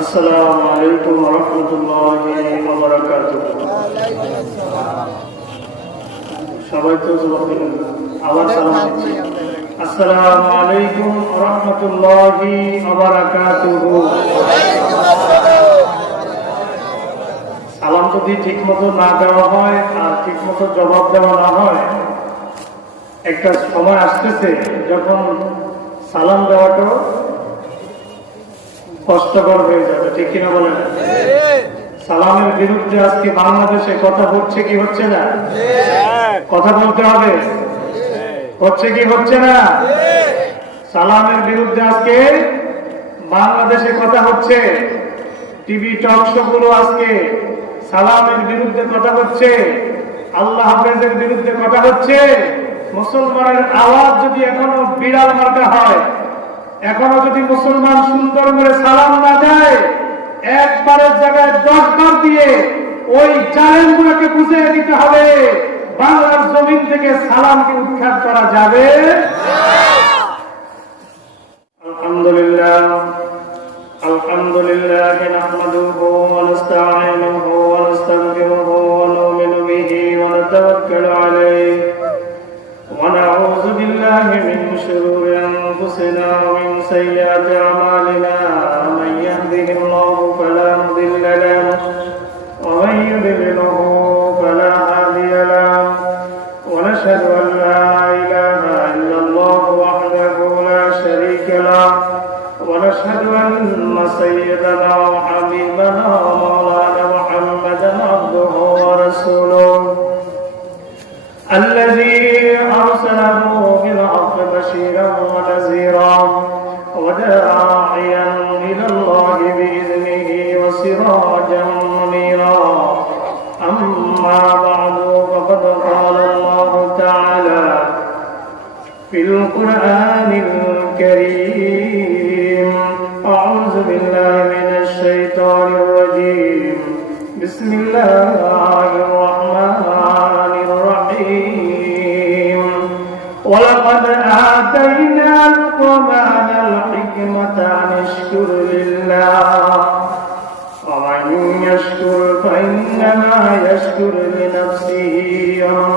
আসসালামু আলাইকুম ওয়া রাহমাতুল্লাহি ওয়া বারাকাতুহু। সবাই তো জবাব দিলেন, আবার সালাম দিচ্ছি। আসসালামু আলাইকুম ওয়া রাহমাতুল্লাহি ওয়া বারাকাতুহু। সালাম যদি ঠিক মতো না দেওয়া হয় আর ঠিক মতো জবাব দেওয়া না হয়, একটা সময় আসতেছে যখন সালাম দেওয়াটা কষ্টকর হয়ে যাবে, ঠিক কিনা বলেন? সালামের বিরুদ্ধে আজকে বাংলাদেশে কথা হচ্ছে কি হচ্ছে না? কথা বলতে হবে, হচ্ছে কি হচ্ছে না? সালামের বিরুদ্ধে আজকে বাংলাদেশে কথা হচ্ছে, টিভি টক শো গুলো আজকে সালামের বিরুদ্ধে কথা হচ্ছে, আল্লাহ হাফেজের বিরুদ্ধে কথা হচ্ছে। মুসলমানের আওয়াজ যদি এখনো বিড়াল মার্কা হয়, এখনো যদি মুসলমান সুন্দর করে সালাম না দেয়, একবারের জায়গায় 10 বার দিয়ে ওই জালেমগুলোকে বুঝিয়ে দিতে হবে বাংলার জমিন থেকে সালামকে উৎখাত করা যাবে। আলহামদুলিল্লাহ আলহামদুলিল্লাহ নাহমাদুহু ওয়া নাস্তাঈনুহু ওয়া নাস্তাগফিরুহু ওয়া নু'মিনু বিহি ওয়া নাতাওয়াক্কালু আলাইহি ওয়া নাউযু বিল্লাহি মিন শুরুরি আনফুসিনা ওয়া মিন সাইয়্যাতি আমালিনা মান ইয়াহদিহিল্লাহু ফালা মুদিল্লা লাহু ওয়া মান yudlilhu ফালা হাদিয়া লাহু ওয়া নাশহাদু আন লা ইলাহা ইল্লাল্লাহু ওয়াহদাহু লা শারীকা লাহু ونشهد أن سيدنا وحبيبنا ومولانا محمدا عبده ورسوله الذي أرسله بالحق بشيرا ونذيرا وداعيا إلى الله بإذنه وسراجا منيرا أما بعد فقد قال الله تعالى في القرآن الكريم: أعوذ بالله من الشيطان الرجيم، بسم الله الرحمن الرحيم. ولقد آتينا لقمان الحكمة أن اشكر لله ومن يشكر فإنما يشكر لنفسه ومن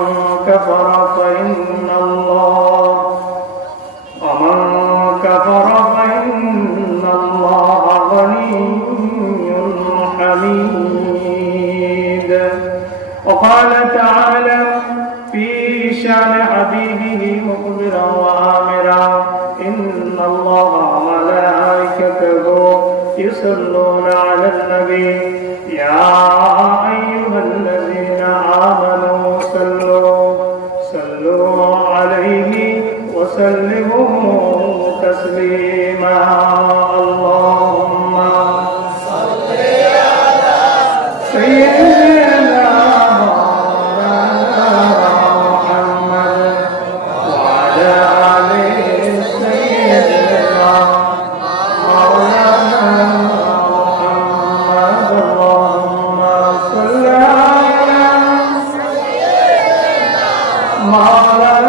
كفر فإن الله غني حميد. وقال تعالى في شان حبيبه مخبرا وآمرا: إن الله وملائكته يصلون على النبي يا أيها الذين آمنوا صلوا عليه وسلموا تسليما. اللهم صل على سيدنا مولانا محمد وعلى آل سيدنا مولانا محمد. اللهم صل على سيدنا مولانا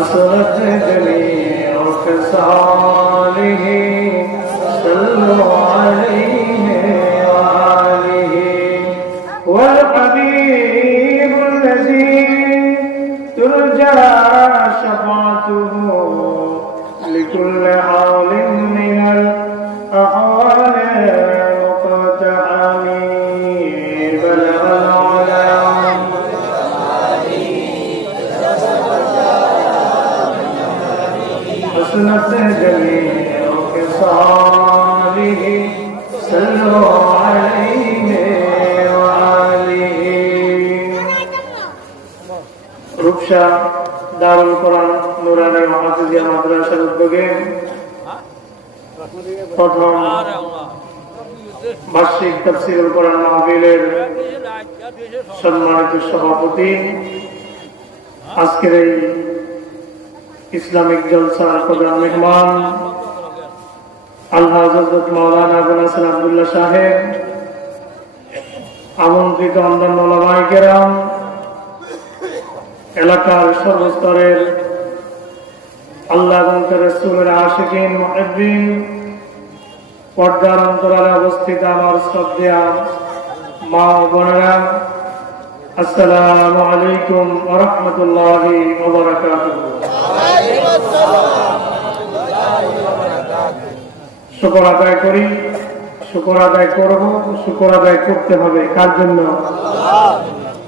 أصلت جميع خصاله صلوا عليه وآله. والحبيب الذي ترجى شفاعته لكل حال من الأحوال مقتحم. بلغ العلا حسنت جميع خصاله صلوا عليه وآله. রূপসা দারুল কোরআন নুরানি হাফিজিয়া মাদ্রাসার উদ্যোগে প্রথম বার্ষিক তাফসীরুল কোরআন মাহফিলের সম্মানিত সভাপতি, আজকের এই ইসলামিক জলসার প্রধান মেহমান আল্লাহ হযরত মাওলানা আবুল হাসান আব্দুল্লাহ সাহেব, আমন্ত্রিত অন্যান্য উলামায়ে কেরাম, এলাকার সর্বস্তরের আল্লাহ এবং তার রাসূলের আশিকিন মুহিব্বিন, পর্দার অন্তরালে অবস্থিত আমার শ্রদ্ধেয় মা ও বোনেরা, আসসালামু আলাইকুম ওয়া রাহমাতুল্লাহি ওয়া বারাকাতুহু। শুকর আদায় করি, শুকর আদায় করব, শুকর আদায় করতে হবে কার জন্য?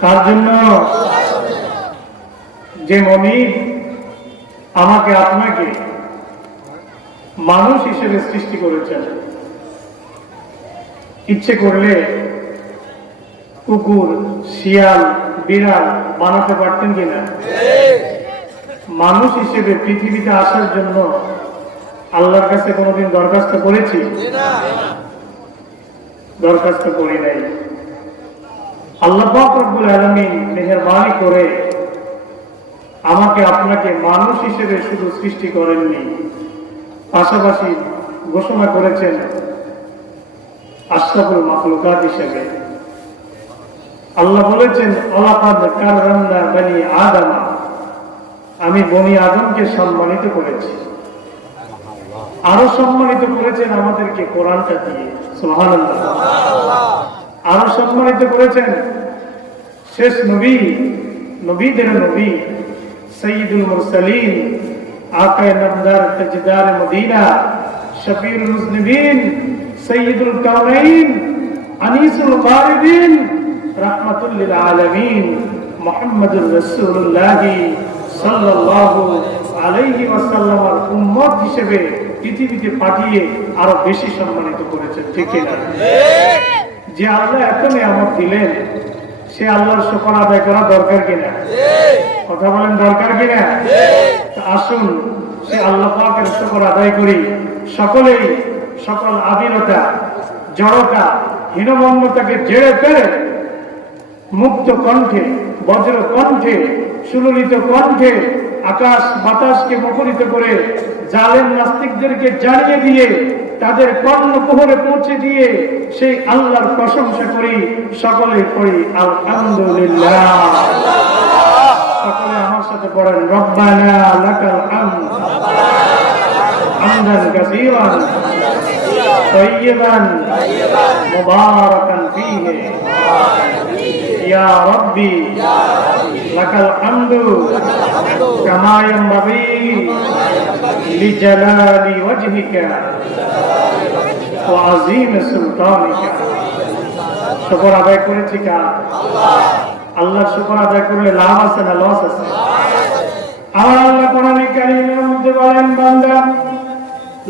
কার জন্য? যে মুমিন আমাকে আপনাকে মানুষ হিসেবে সৃষ্টি করেছেন। ইচ্ছে করলে কুকুর, শিয়াল, বিড়াল বানাতে পারতেন কিনা? মানুষ হিসেবে পৃথিবীতে আসার জন্য আল্লাহর কাছে কোনোদিন দরখাস্ত করেছি? দরখাস্ত করি নাই। আল্লাহ পাক রব্বুল আলামিন মেহেরবানি করে আমাকে আপনাকে মানুষ হিসেবে শুধু সৃষ্টি করেননি, পাশাপাশি ঘোষণা করেছেন আশরাফুল মাখলুকাত হিসেবে। আল্লাহ বলেছেন, ওয়ালাকাদ কাররামনা বনি আদম, আমি বনি আদমকে সম্মানিত করেছি। আরো সম্মানিত করেছেন আমাদেরকে কোরআনটা দিয়ে, সুবহানাল্লাহ। আরো সম্মানিত করেছেন শেষ নবী, নবীদের নবী, সৈয়দুল মুরসালিন, আকায়ে নামদার তাজদার মদিনা, শফিউল মুজনিবিন, সৈয়দুল কাউনাইন, আনিসুল গারিবিন, রাহমাতুল লিল আলামিন, মুহাম্মদুর রাসূলুল্লাহ সাল্লাল্লাহু আলাইহি ওয়াসাল্লামের উম্মত হিসেবে পৃথিবীতে পাঠিয়ে আরো বেশি সম্মানিত করেছেন, ঠিক কিনা? যে আল্লাহ এত নিয়ামত দিলেন, সে আল্লাহর শুকর আদায় করা দরকার কিনা? কথা বলেন, দরকার কিনা? আসুন সে আল্লাহ পাকের শুকর আদায় করি। সকলেই সকল আদিলতা, জড়তা, হীনমন্যতাকে জেড়ে ফেলে মুক্ত কণ্ঠে, বজ্র কণ্ঠে, সুললিত কণ্ঠে আকাশ বাতাসকে মুখরিত করে জালেম নাস্তিকদেরকে জানিয়ে দিয়ে তাদের কর্ণকুহরে পৌঁছে দিয়ে সেই আল্লাহর প্রশংসা করি। সকলে করি আলহামদুলিল্লাহ। সকলে আমার সাথে পড়েন, রব্বানা লাকাল হামদ হামদান কাসীরান তাইয়িবান মুবারাকান ফীহি ইয়া রাব্বি লাকাল হামদু কামা ইয়ানবাগি লিজালালি ওয়াজহিকা ওয়া আযীম সুলতানিকা। শুকর আদায় করেছি কার? আল্লাহর শুকর আদায় করলে লাভ আছে না লস আছে? আমার আল্লাহ কোরআনে কারীমের মধ্যে বলেন, বান্দা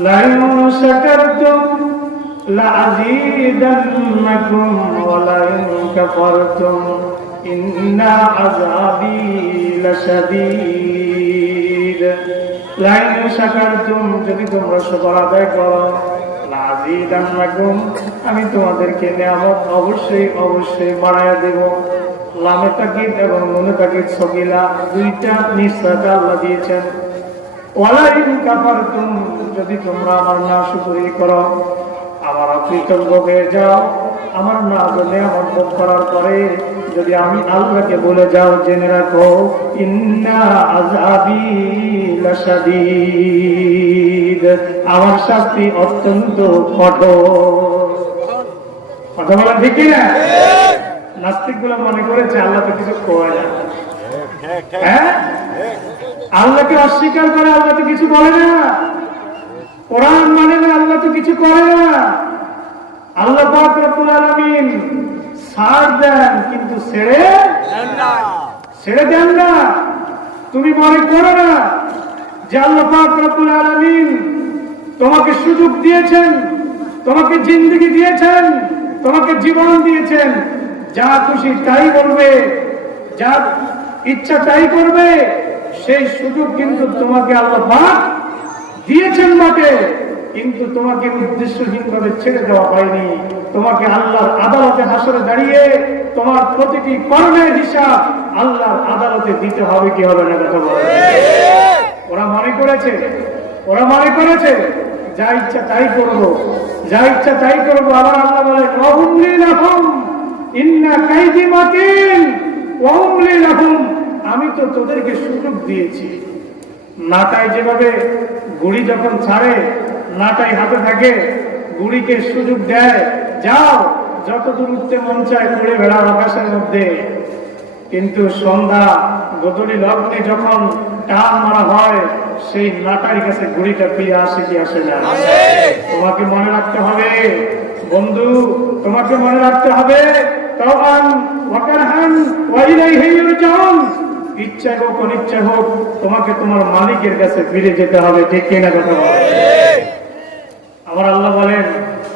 লাইন শাকারতুম লাযীদান্নাকুম ওয়া লাইন কাফারতুম ইন্না আযাবী লাশাদীদ। লাইন শাকারতুম, যদি তোমরা শুকর আদায় করো, লাযীদান্নাকুম, আমি তোমাদেরকে নিয়ামত অবশ্যই অবশ্যই বাড়ায়া দেব। লামে তাকিদ এবং নুনে তাকিদ সগিলা দুইটা নিশ্চয়তা আল্লাহ দিয়েছেন। ওয়ালাইন কাফারতুম, যদি তোমরা আমার নাশকরি করো, আমার অকৃতজ্ঞ হয়ে যাও, আমার না বলে আমার ভোগ করার পরে যদি আমি আল্লাহকে বলে যাও, জেনে রাখো ইন্না আযাবী লাশাদীদ, আমার শাস্তি অত্যন্ত কঠোর। কথা বলা ঠিক না? নাস্তিক গুলো মনে করেছে আল্লাহ তো কিছু কয় না। হ্যাঁ, আল্লাহকে অস্বীকার করে, আল্লাহ তো কিছু বলে না, কোরআন মানে না, আল্লাহ তো কিছু করে না। আল্লাহ পাক রব্বুল আলামিন ছাড় দেন কিন্তু ছেড়ে দেন না। তুমি মনে করো না যে আল্লাহ পাক রব্বুল আলামিন তোমাকে সুযোগ দিয়েছেন, তোমাকে জিন্দেগি দিয়েছেন, তোমাকে জীবন দিয়েছেন, যা খুশি তাই বলবে, যা ইচ্ছা তাই করবে, সেই সুযোগ কিন্তু তোমাকে আল্লাহ পাক দিয়েছেন বটে, কিন্তু তোমাকে উদ্দেশ্যহীনভাবে ছেড়ে দেওয়া হয়নি। তোমাকে আল্লাহর আদালতে হাসরে দাঁড়িয়ে তোমার প্রতিটি কর্মের হিসাব আল্লাহর আদালতে দিতে হবে কি হবে না? কথা বলে ওরা মনে করেছে যা ইচ্ছা তাই করব, যা ইচ্ছা তাই করব। আবার আল্লাহ বলে ওয়াউমলি লাহুম ইন্না কাইদি মাতিন, ওয়াউমলি লাহুম, আমি তো তোদেরকে সুযোগ দিয়েছি। নাটাই যেভাবে গুড়ি যখন ছাড়ে, নাটাই হাতে থাকে, গুড়িকে সুযোগ দেয়, যাও যতদূর উঠতে মন চায় ঘুরে বেড়াও আকাশের মধ্যে। কিন্তু সন্ধ্যা গোধূলি লগ্নে যখন টান মারা হয়, সেই নাটার কাছে ঘুড়িটা ফিরে আসে কি আসে না? তোমাকে মনে রাখতে হবে বন্ধু, তোমাকে মনে রাখতে হবে তাওবান ওয়া কারহান ওয়া ইলাইহি ইরজাউন, ইচ্ছা হোক অনিচ্ছা হোক তোমাকে তোমার মালিকের কাছে ফিরে যেতে হবে। ঠিক কিনা কথা বলেন? আমার আল্লাহ বলেন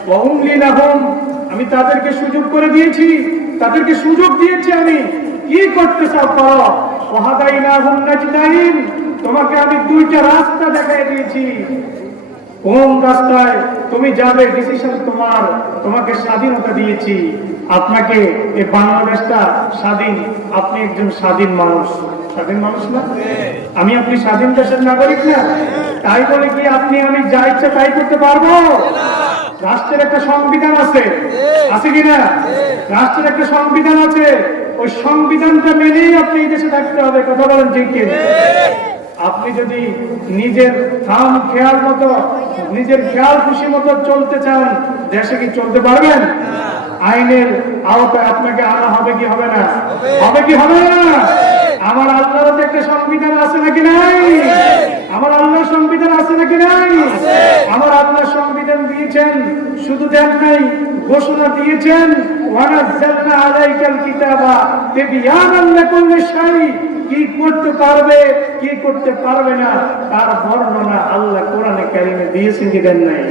ওয়াউমলি লাহুম, আমি তাদেরকে সুযোগ করে দিয়েছি, তাদেরকে সুযোগ দিয়েছি। আমি কি করতে চাও করো। ওয়াহাদাইনাহুম নাজদাইন, তোমাকে আমি দুইটা রাস্তা দেখাই দিয়েছি। কোন রাস্তায় তুমি যাবে ডিসিশন তোমার, তোমাকে স্বাধীনতা দিয়েছি। আপনাকে এই বাংলাদেশটা স্বাধীন, আপনি একজন স্বাধীন মানুষ। স্বাধীন মানুষ না? আমি আপনি স্বাধীন দেশের নাগরিক না? তাই বলে কি আপনি আমি যা ইচ্ছা তাই করতে পারবো? রাষ্ট্রের একটা সংবিধান আছে, আছে কিনা? রাষ্ট্রের একটা সংবিধান আছে, ওই সংবিধানটা মেনেই আপনি এই দেশে থাকতে হবে। কথা বলেন ঠিক কিনা? আপনি যদি নিজের খাম খেয়াল মতো, নিজের খেয়াল খুশি মতো চলতে চান, দেশে কি চলতে পারবেন? আইনের আওতায় আপনাকে আনা হবে কি হবে না? হবে কি হবে না? আমার আল্লাহর একটা সংবিধান আছে নাকি নাই? আমার আল্লাহর সংবিধান আছে নাকি নাই? আমার আল্লাহ সংবিধান দিয়েছেন, শুধু দেন নাই, ঘোষণা দিয়েছেন ওয়ানাজ্জালনা আলাইকাল কিতাবা তিবয়ানান লিকুল্লি শাই, কি করতে পারবে কি করতে পারবে না তার বর্ণনা আল্লাহ কোরআনে কারিমে দিয়েছেন কি দেন নাই?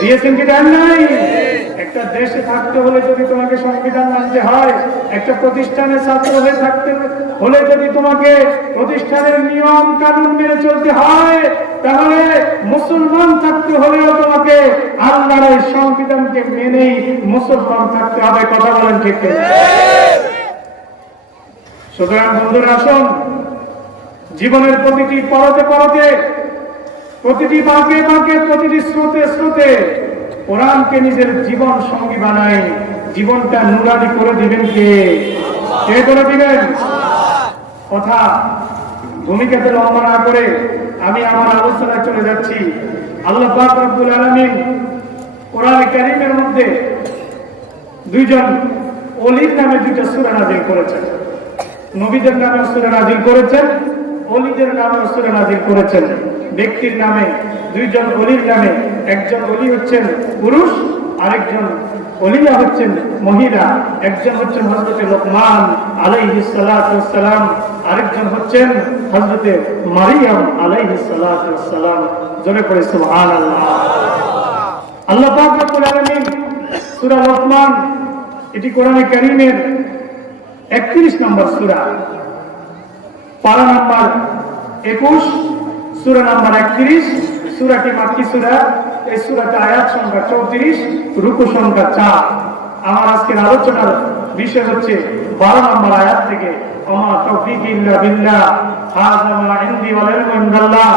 দিয়েছেন কি দেন নাই? একটা দেশে থাকতে হলে যদি তোমাকে সংবিধান মানতে হয়, একটা প্রতিষ্ঠানের ছাত্র হয়ে থাকতে হলে যদি তোমাকে প্রতিষ্ঠানের নিয়ম কানুন মেনে চলতে হয়, তাহলে মুসলমান থাকতে হলেও তোমাকে আল্লাহর এই সংবিধানকে মেনেই মুসলমান থাকতে হবে। কথা বলেন ঠিক কিনা? সুতরাং বন্ধুরা আসুন, জীবনের প্রতিটি পরতে পরতে, প্রতিটি বাঁকে বাঁকে, প্রতিটি স্রোতে স্রোতে কোরআনকে নিজের জীবন সঙ্গী বানাই। জীবনটা নুরানি করে দিবেন কে? কে করে দিবেন? কথা ভূমিকাতে লম্বা না করে আমি আমার আলোচনায় চলে যাচ্ছি। আল্লাহ পাক রব্বুল আলামিন কোরআনে কারীমের মধ্যে দুইজন ওলির নামে দুইটা সূরা নাযিল করেছেন। নবীদের নামে সূরা নাযিল করেছেন, ওলিদের নামে সূরা নাযিল করেছেন। ব্যক্তির নামে দুইজন ওলির নামে, একজন ওলি হচ্ছেন পুরুষ, আরেকজন ওলিয়া হচ্ছেন মহিলা। একজন হচ্ছেন হযরত লোকমান আলাইহিস সালাতু ওয়াস সালাম, আরেকজন হচ্ছেন হযরত মারিয়াম আলাইহিস সালাতু ওয়াস সালাম। জোরে পড়ে সুবহানাল্লাহ। আল্লাহ পাক রব্বুল আলামিন সূরা লোকমান, এটি কোরআনে কারীমের 31 নম্বর সূরা, পারা নাম্বার 21, সূরা নাম্বার 31। সূরাটি মাক্কি সূরা। এই সূরাতে আয়াত সংখ্যা 34, রুকু সংখ্যা 4। আমার আজকের আলোচনার বিষয় হচ্ছে 12 নম্বর আয়াত থেকে ওমা তাওফীকি ইল্লা বিল্লাহ হাযা মা ইনদি ওয়া লা ইলমু ইল্লাল্লাহ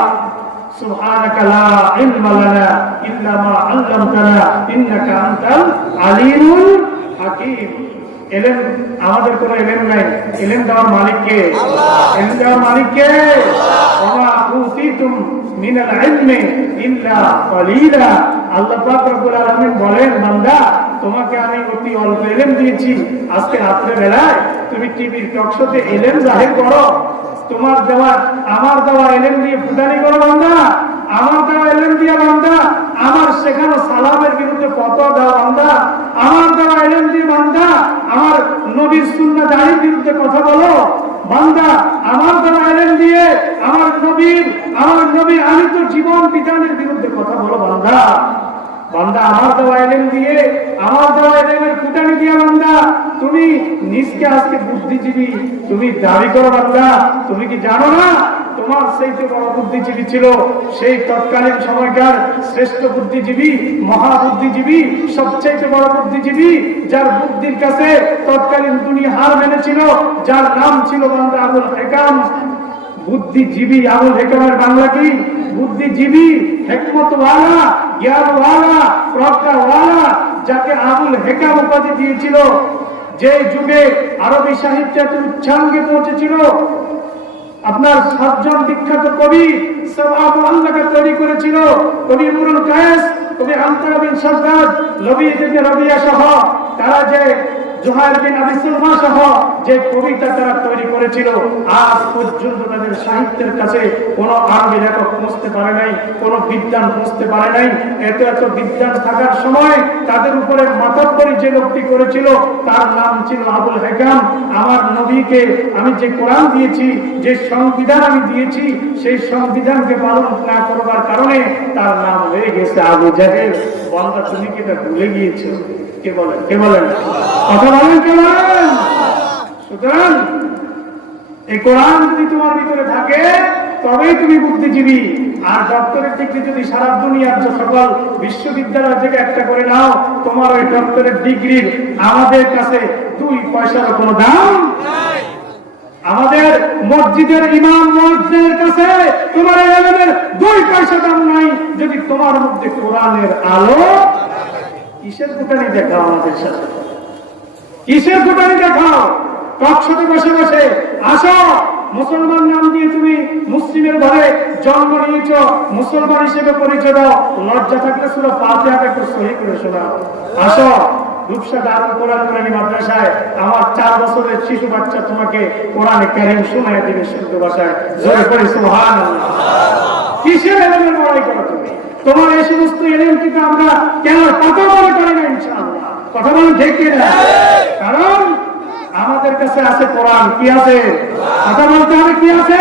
সুবহানাকা লা ইলমা লানা ইল্লা মা আল্লামতানা ইন্নাকা আনতাল আলিমুল হাকীম। ইলম আমাদের কোনো ইলম নাই, ইলম দেওয়ার মালিক কে? ইলম দেওয়ার মালিক কে? ওমা উতীতুম মিনাল ইলমি ইল্লা কলিলা। আল্লাহ পাক রব্বুল আলামিন বলেন, বান্দা তোমাকে আমি অতি অল্প ইলম দিয়েছি। আজকে রাত্রে বেলায় তুমি টিভির টক শোতে ইলম জাহির করো, তোমার দেওয়া আমার দেওয়া ইলম দিয়ে ফুটানি করো বান্দা, আমার দেওয়া ইলম দিয়ে বান্দা আমার শেখানো সালামের বিরুদ্ধে ফতোয়া দাও বান্দা, আমার দেওয়া ইলম দিয়ে বান্দা আমার নবীর সুন্নাহ জাহির বিরুদ্ধে কথা বলো বান্দা, আমার দেওয়া ইলম দিয়ে আমার নবীর আনিত জীবন বিধানের বিরুদ্ধে কথা বলো বান্দা। বান্দা আমার দেওয়া ইলম দিয়ে, আমার দেওয়া ইলমের ফুটানি দিয়ে বান্দা তুমি নিজকে আজকে বুদ্ধিজীবী তুমি দাবি করো বান্দা। তুমি কি জানো না তোমার সেইতে বড় বুদ্ধিজীবী ছিল সেই তৎকালীন সময়কার শ্রেষ্ঠ বুদ্ধিজীবী, মহা বুদ্ধিজীবী, সবচেয়ে বড় বুদ্ধিজীবী, যার বুদ্ধির কাছে তৎকালীন দুনিয়া হার মেনেছিল, যার নাম ছিল বান্দা আবুল হিকাম। বুদ্ধিজীবী আবুল হেকামের বাংলা কি? বুদ্ধিজীবী, হিকমতওয়ালা, জ্ঞানওয়ালা, প্রজ্ঞাওয়ালা, যাকে আবুল হেকাম উপাধি দিয়েছিল, যে যুগে আরবি সাহিত্যে উচ্চাঙ্গে পৌঁছেছিল। আপনার 7 জন বিখ্যাত কবি সাওয়াবুল্লাহকে তৈরি করেছিল, কবি ইমরুল কায়েস, কবি আনতার বিন শাদ্দাদ, লবিদ ইবনে রবিয়া সহ, তারা যে জুহাইর বিন আবি সুলমা সহ যে কবিতা তারা তৈরি করেছিল, আজ পর্যন্ত তাদের সাহিত্যের কাছে কোনো আরবি লেখক পৌঁছতে পারে নাই, কোনো বিদ্বান পৌঁছতে পারে নাই। এত বিদ্বান থাকার সময় তাদের উপরে মাতব্বরি যে লোকটি করেছিল, তার নাম ছিল আবুল হেকাম। আমার নবীকে আমি যে কোরআন দিয়েছি, যে সংবিধান আমি দিয়েছি, সেই সংবিধানকে পালন না করবার কারণে তার নাম হয়ে গেছে আবু জাহেল। বন্ধা, তুমি কি এটা ভুলে গিয়েছো? কে বলেন? কে বলেন? কথা বলেন, কে বলেন? সুতরাং এই কোরআন যদি তোমার ভিতরে থাকে তবেই তুমি বুদ্ধিজীবী। আর ডক্টরেট ডিগ্রি যদি সারা দুনিয়ার সকল বিশ্ববিদ্যালয় থেকে একটা করে নাও, তোমার ওই ডক্টরেট ডিগ্রির আমাদের কাছে 2 পয়সার কোনো দাম নাই। আমাদের মসজিদের ইমাম মুয়াজ্জিনের কাছে তোমার এই ইলমের 2 পয়সা দাম নাই যদি তোমার মধ্যে কোরআনের আলো। কিসের কুটানি দেখাও আমাদের সাথে? কিসের কুটানি দেখাও? টকশোতে বসে বসে আসো, মুসলমান নাম দিয়ে তুমি মুসলিমের ঘরে জন্ম নিয়েছ, মুসলমান হিসেবে পরিচয় দাও। লজ্জা থাকলে সূরা ফাতিহা একটু সহি করে শোনাও। আসো রূপসা দারুল কোরআন কোরআনী মাদ্রাসায় আমার 4 বছরের শিশু বাচ্চা তোমাকে কোরআনে কারীম শোনায় দিবে শুদ্ধ ভাষায়। জোরে করে সুবহানাল্লাহ। কিসের ইলমের লড়াই করো তুমি? তোমার এই সমস্ত ইলম কিন্তু আমরা কেন কথা বলে করি না ইনশাআল্লাহ। কথা বলেন ঠিক কিনা? কারণ আমাদের কাছে আছে কোরআন। কি আছে? কথা বলতে হবে, কি আছে?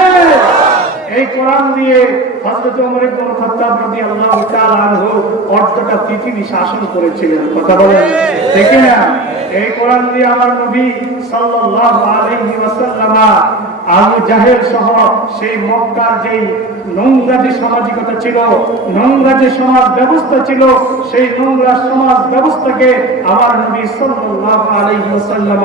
এই কোরআন দিয়ে হযরত ওমর ইবনে খাত্তাব রাদিয়াল্লাহু তাআলা আনহু অর্ধটা পৃথিবী শাসন করেছিলেন। কথা বলেন ঠিক কিনা? এই কোরআন দিয়ে আমার নবী সাল্লাল্লাহু আলাইহি ওয়াসাল্লাম আবু জাহেল সহ সেই মক্কার যেই নোংরা যে সামাজিকতা ছিল, নোংরা যে সমাজ ব্যবস্থা ছিল, সেই নোংরা সমাজ ব্যবস্থাকে আমার নবী সাল্লাল্লাহু আলাইহি ওয়াসাল্লাম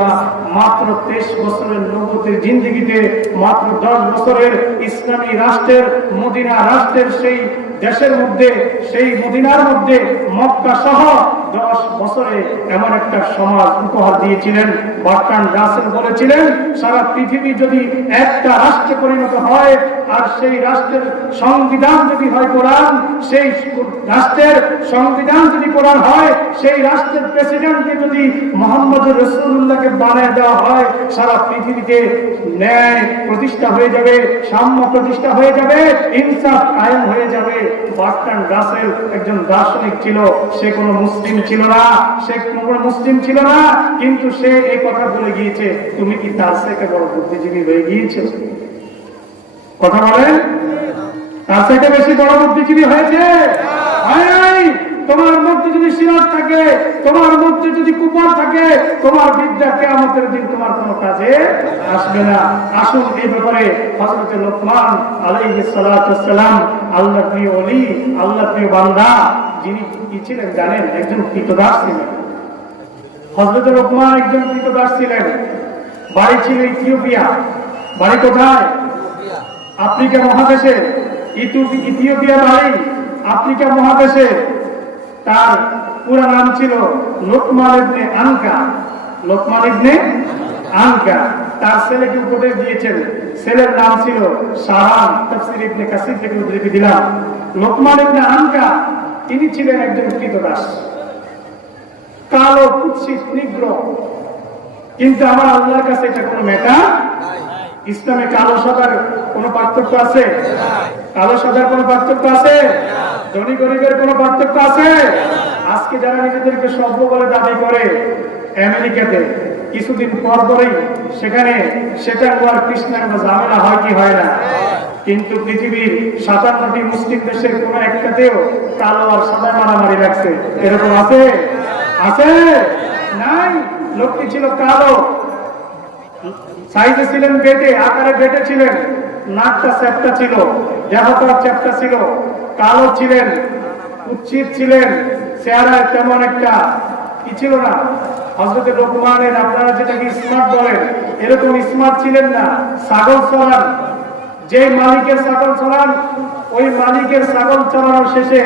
মাত্র 23 বছরের নবুয়তের জিন্দেগিতে, মাত্র 10 বছরের ইসলামী রাষ্ট্রের, মদিনা রাষ্ট্রের সেই দেশের মধ্যে, সেই মদিনার মধ্যে মক্কা সহ 10 বছরে এমন একটা সমাজ উপহার দিয়েছিলেন। বার্ট্রান্ড রাসেল বলেছিলেন, সারা পৃথিবী যদি একটা রাষ্ট্রে পরিণত হয় আর সেই রাষ্ট্রের সংবিধান যদি হয় কোরআন, সেই রাষ্ট্রের সংবিধান যদি কোরআন হয়, সেই রাষ্ট্রের প্রেসিডেন্টকে যদি মুহাম্মদুর রাসূলুল্লাহকে বানিয়ে দেওয়া হয়, সারা পৃথিবীতে ন্যায় প্রতিষ্ঠা হয়ে যাবে, সাম্য প্রতিষ্ঠা হয়ে যাবে, ইনসাফ কায়েম হয়ে যাবে। বার্ট্রান্ড রাসেল একজন দার্শনিক ছিল, সে কোনো মুসলিম ছিল না, সে কোনো মুসলিম ছিল না, কিন্তু সে এই কথা বলে গিয়েছে। তুমি কি তার থেকে বড় বুদ্ধিজীবী হয়ে গিয়েছো? কথা বলেন, তার থেকে বেশি বড় বুদ্ধিজীবী হয়েছে? তোমার মধ্যে যদি সিরাত থাকে, তোমার মধ্যে যদি কুফর থাকে, তোমার বিদ্যা কিয়ামতের দিন তোমার কোনো কাজে আসবে না। আসুন এই ব্যাপারে হযরত লোকমান আলাইহিস সালাতু ওয়াস সালাম, আল্লাহর প্রিয় ওলি, আল্লাহর প্রিয় বান্দা, যিনি কি ছিলেন জানেন? একজন কৃতদাস ছিলেন। হযরত লোকমান একজন কৃতদাস ছিলেন। বাড়ি ছিল ইথিওপিয়া। বাড়ি কোথায়? আফ্রিকা মহাদেশে। ইথিওপিয়া বাড়ি, আফ্রিকা মহাদেশে। তার পুরো নাম ছিল লোকমান ইবনে আনকা। লোকমান ইবনে আনকা। তার ছেলেকে উপদেশ দিয়েছেন, ছেলের নাম ছিল শাহান। তাফসীর ইবনে কাসির থেকে উদ্ধৃতি দিলাম। লোকমান ইবনে আনকা তিনি ছিলেন একজন কৃতদাস, কালো, কুৎসিত, নিগ্র। কিন্তু আমার আল্লাহর কাছে এটা কোনো ম্যাটার। ইসলামে কালো সাদার কোনো পার্থক্য আছে? কালো সাদার কোনো পার্থক্য আছে? ধনী গরিবের কোনো পার্থক্য আছে? আজকে যারা নিজেদেরকে সভ্য বলে দাবি করে, আমেরিকাতে কিছুদিন পর পরেই সেখানে শ্বেতাঙ্গ আর কৃষ্ণাঙ্গ ঝামেলা হয় কি হয় না? কিন্তু পৃথিবীর 57টি মুসলিম দেশের কোন একটাতেও কালো আর সাদা মারামারি লাগছে এরকম আছে? আছে? নাই। লোকটি ছিল কালো, সাইজে ছিলেন বেটে, আকারে বেটে ছিলেন, নাকটা চ্যাপ্টা ছিল, দেহটা চ্যাপ্টা ছিল, কালো ছিলেন, কুৎসিত ছিলেন, চেহারায় তেমন একটা কি ছিল না। হযরত লোকমানের, আপনারা যেটাকে স্মার্ট বলেন, এরকম স্মার্ট ছিলেন না। ছাগল চড়ান, যে মালিকের ছাগল চড়ান, ওই মালিকের ছাগল চড়ানোর শেষে,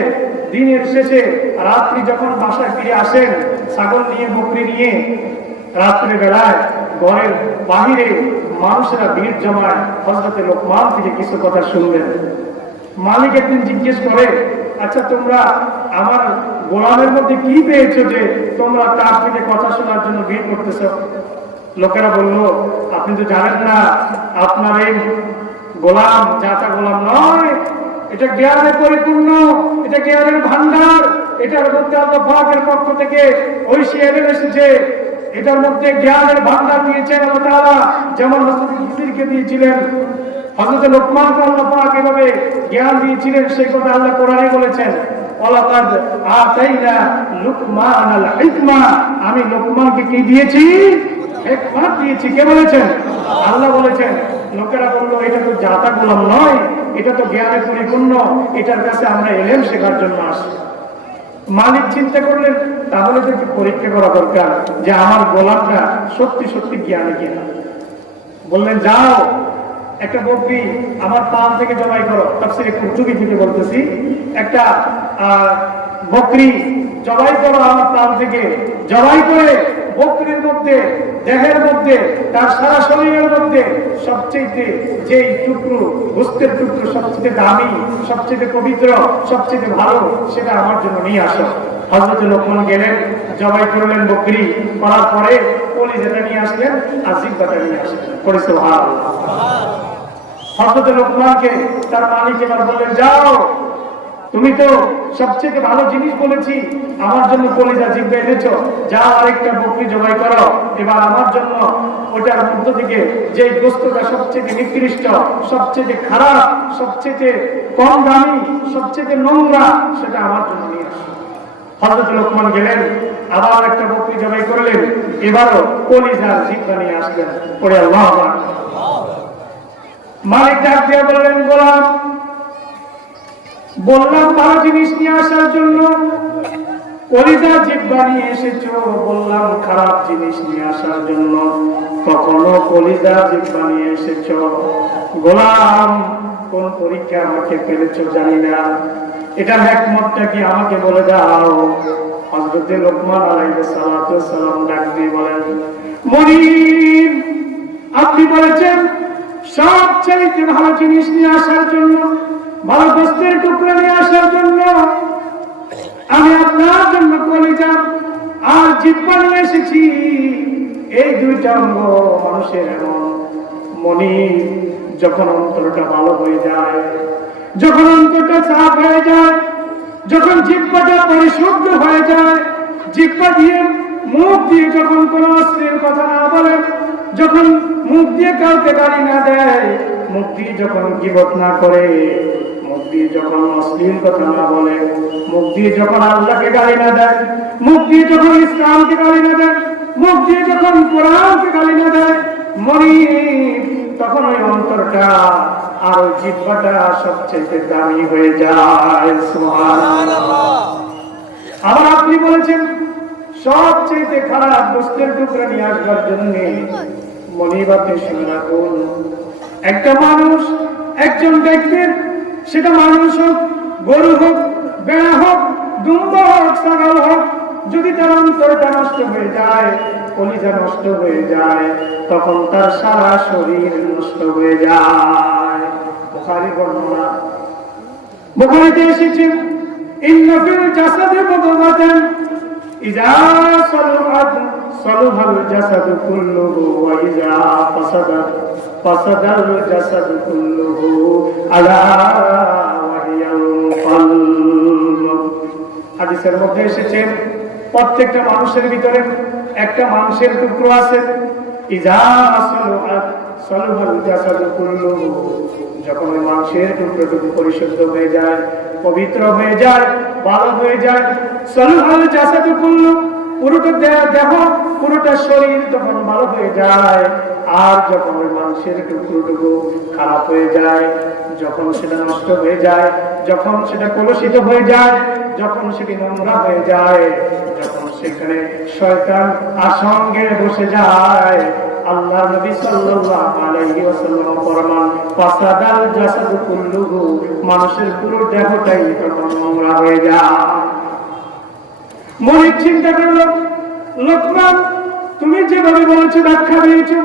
দিনের শেষে রাত্রি যখন বাসায় ফিরে আসেন ছাগল নিয়ে, বকরি নিয়ে, রাত্রি বেলায় ঘরের বাহিরে মানুষেরা ভিড় জমায় হযরত লোকমান থেকে কিছু কথা শুনলেন। মালিক একদিন জিজ্ঞেস করে, আচ্ছা তোমরা আমার গোলামের মধ্যে কি পেয়েছো যে তোমরা তার থেকে কথা শোনার জন্য ভিড় করতেছ? লোকেরা বলল, আপনি তো জানেন না আপনার এই গোলাম যাতা গোলাম নয়, এটা জ্ঞানে পরিপূর্ণ, এটা জ্ঞানের ভান্ডার, এটার মধ্যে আল্লাহ পাকের পক্ষ থেকে ওই শিয়ারের এসেছে, এটার মধ্যে জ্ঞানের ভান্ডার দিয়েছেন আল্লাহ তাআলা, যেমন হযরত খিজিরকে দিয়েছিলেন, হযরত লোকমানকে আল্লাহ পাক এভাবে জ্ঞান দিয়েছিলেন, সেই কথা আল্লাহ কোরআনে বলেছেন, ওয়ালাকাদ আতাইনা লুকমানাল হিকমা, আমি লোকমানকে কি দিয়েছি? হিকমত দিয়েছি। কে বলেছেন? আল্লাহ বলেছেন। লোকেরা বললো, এটা তো জাতা গোলাম নয়, এটা তো জ্ঞানে পরিপূর্ণ, এটার কাছে আমরা ইলম শেখার জন্য আসি। মালিক চিন্তা করলেন, তাহলে তো একটু পরীক্ষা করা দরকার যে আমার গোলামটা সত্যি সত্যি জ্ঞানী কিনা। বললেন, যাও একটা বকরি আমার পাল থেকে জবাই করো। তাফসীরে কুরতুবী থেকে বলতেছি, একটা বকরি জবাই করো আমার পাল থেকে। জবাই করে বকরির মধ্যে, দেহের মধ্যে, তার সারা শরীরের মধ্যে সবচেয়ে যেই টুকরো, গোস্তের টুকরো সবচেয়ে দামি, সবচেয়ে পবিত্র, সবচেয়ে ভালো, সেটা আমার জন্য নিয়ে আসো। হযরত লোকমান গেলেন, জবাই করলেন বকরি, করার পরে কলিজাটা নিয়ে আসলেন আর জিহ্বাটা নিয়ে আসলেন। পরে সুবহানাল্লাহ। হযরত লোকমানকে তার মালিক এবার বললেন, যাও তুমি তো সবচেয়ে ভালো জিনিস বলেছি, আমার জন্য কলিজা জিহ্বা এনেছো, যাও আরেকটা বকরি জবাই করো, এবার আমার জন্য ওটার মধ্য থেকে যে গোস্তটা সবচেয়ে নিকৃষ্ট, সবচেয়ে খারাপ, সবচেয়ে কম দামি, সবচেয়ে নোংরা, সেটা আমার জন্য নিয়ে আসো। হযরত লোকমান গেলেন, আবার একটা বকরি জবাই করলেন, এবারও কলিজার জিহ্বা নিয়ে আসলেন। পরে আল্লাহু আকবার। মালিক ডাক দিয়ে বললেন, গোলাম, বললাম ভালো জিনিস নিয়ে আসার জন্য, কলিজা জিহ্বা নিয়ে এসেছো। বললাম খারাপ জিনিস নিয়ে আসার জন্য, কখনো কলিজা জিহ্বা নিয়ে এসেছো। গোলাম, কোন পরীক্ষা আমাকে ফেলেছো জানি না, এটার হিকমতটা কি আমাকে বলে দাও। হযরত লোকমান আলাইহিস সালাতু ওয়াস সালাম ডাক দিয়ে বলেন, মুনির, আপনি বলেছেন সবচেয়ে ভালো জিনিস নিয়ে আসার জন্য, ভালো গোস্তের টুকরো নিয়ে আসার জন্য, আমি আপনার জন্য কলিজা আর জিহ্বা নিয়ে এসেছি। এই দুইটা অঙ্গ মানুষের এমন, মনির, যখন অন্তরটা ভালো হয়ে যায়, যখন অন্তরটা সাফ হয়ে যায়, যখন জিহ্বাটা পরিশুদ্ধ হয়ে যায়, জিহ্বা দিয়ে, মুখ দিয়ে যখন কোনো অশ্লীল কথা না বলে, যখন মুখ দিয়ে কাউকে গালি না দেয়, মুখ দিয়ে যখন গীবত না করে, মুখ দিয়ে যখন অশ্লীল কথা না বলে, মুখ দিয়ে যখন আল্লাহকে গালি না দেয়, মুখ দিয়ে যখন ইসলামকে গালি না দেয়, মুখ দিয়ে যখন কোরআনকে গালি না দেয়, মনির, তখন ওই অন্তরটা আর ওই জিহ্বাটা সবচেয়ে দামি হয়ে যায়। সুবহানাল্লাহ। আবার আপনি বলেছেন সবচেয়ে খারাপ গোস্তের টুকরা নিয়ে আসবার জন্য, মনিবাতে শুনে রাখুন, একটা মানুষ, একজন ব্যক্তির, সেটা মানুষ হোক, গরু হোক, বেড়া হোক, দুম্বা হোক, ছাগল হোক, যদি তার অন্তরটা নষ্ট হয়ে যায়, কলিজা নষ্ট হয়ে যায়, তখন তার সারা শরীর নষ্ট হয়ে যায়। বুখারী বর্ণনা, বুখারীতে এসেছে, ইন্না ফিল জাসাদি মুদগাতান ইযা সালাহাত সালাহাল জাসাদু কুল্লুহু ওয়া ইযা ফাসাদাত ফাসাদাল জাসাদু কুল্লুহু আলা ওয়া হিয়াল কলব। হাদিসের মধ্যে এসেছে, প্রত্যেকটা মানুষের ভিতরে একটা মানুষের টুকরো আছে, ইযা সালাহাত সালাহাল জাসাদু কুল্লুহু, যখন ওই মানুষের টুকরোটুকু পরিশুদ্ধ হয়ে যায়, পবিত্র হয়ে যায়, ভালো হয়ে যায়, সালাহাল জাসাদু কুল্লু, পুরোটা দেহ, পুরোটা শরীর তখন ভালো হয়ে যায়। আর যখন ওই মানুষের টুকরোটুকু খারাপ হয়ে যায়, যখন সেটা নষ্ট হয়ে যায়, যখন সেটা কলুষিত হয়ে যায়, যখন সেটি নোংরা হয়ে যায়, যখন সেখানে শয়তান আসন গেড়ে বসে যায়, আল্লাহর নবী সাল্লাল্লাহু আলাইহি ওয়াসাল্লাম ফরমান ফাসাদাল জাসাদু কুল্লুহু, মানুষের পুরো দেহটাই তখন নোংরা হয়ে যায়। মনে চিন্তা করলো, লোকমান তুমি যেভাবে বলেছো, ব্যাখ্যা দিয়েছো,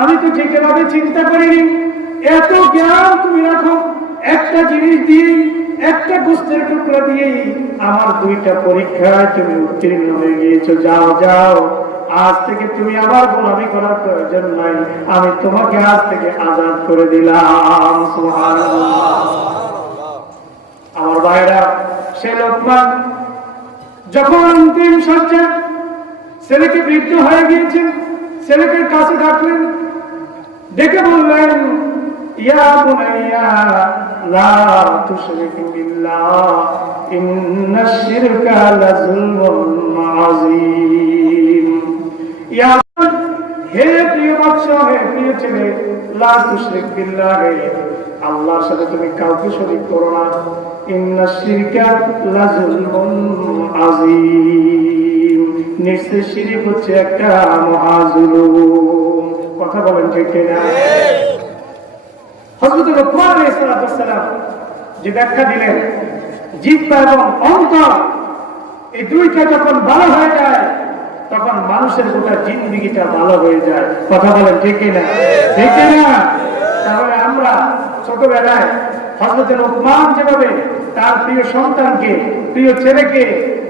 আমি তো যেভাবে চিন্তা করিনি। এত জ্ঞান তুমি রাখো, একটা জিনিস দিয়েই, একটা গোস্তের টুকরা দিয়েই আমার দুইটা পরীক্ষায় তুমি উত্তীর্ণ হয়ে গিয়েছো। যাও যাও, আজ থেকে তুমি আমার গোলামি করার প্রয়োজন নাই, আমি তোমাকে আজ থেকে আজাদ করে দিলাম। সুবহানাল্লাহ। আমার ভাইরা, সে লোকমান যখন অন্তিম সজ্জা, ছেলেকে বৃদ্ধ হয়ে গিয়েছেন, ছেলেকে কাছে ডাকলেন, ডেকে বললেন ইয়া বুনাইয়া লা তুশরিক বিল্লাহ ইন্নাশ শিরকা লাযুলমুন আযীম। ইয়া হে প্রিয় বৎস, হে প্রিয় ছেলে, লা তুশরিক বিল্লাহ, আল্লাহর সাথে তুমি কাউকে শরীক করো না। ইন্নাশ শিরকা লাযুলমুন আযীম, নিশ্চয় শিরক হচ্ছে একটা মহাজুলুম। কথা বলেন ঠিক কিনা? হযরত লুকমান আলাইহিস সালাম যে ব্যাখ্যা দিলেন, জিহ্বা এবং অন্তর এই দুইটা যখন ভালো হয়ে যায়, তখন মানুষের গোটা জিন্দেগিটা ভালো হয়ে যায়। কথা বলেন ঠিক কিনা? ঠিক কিনা? তাহলে আমরা ছোটবেলায় হযরত লুকমান যেভাবে তার প্রিয় সন্তানকে, প্রিয় ছেলেকে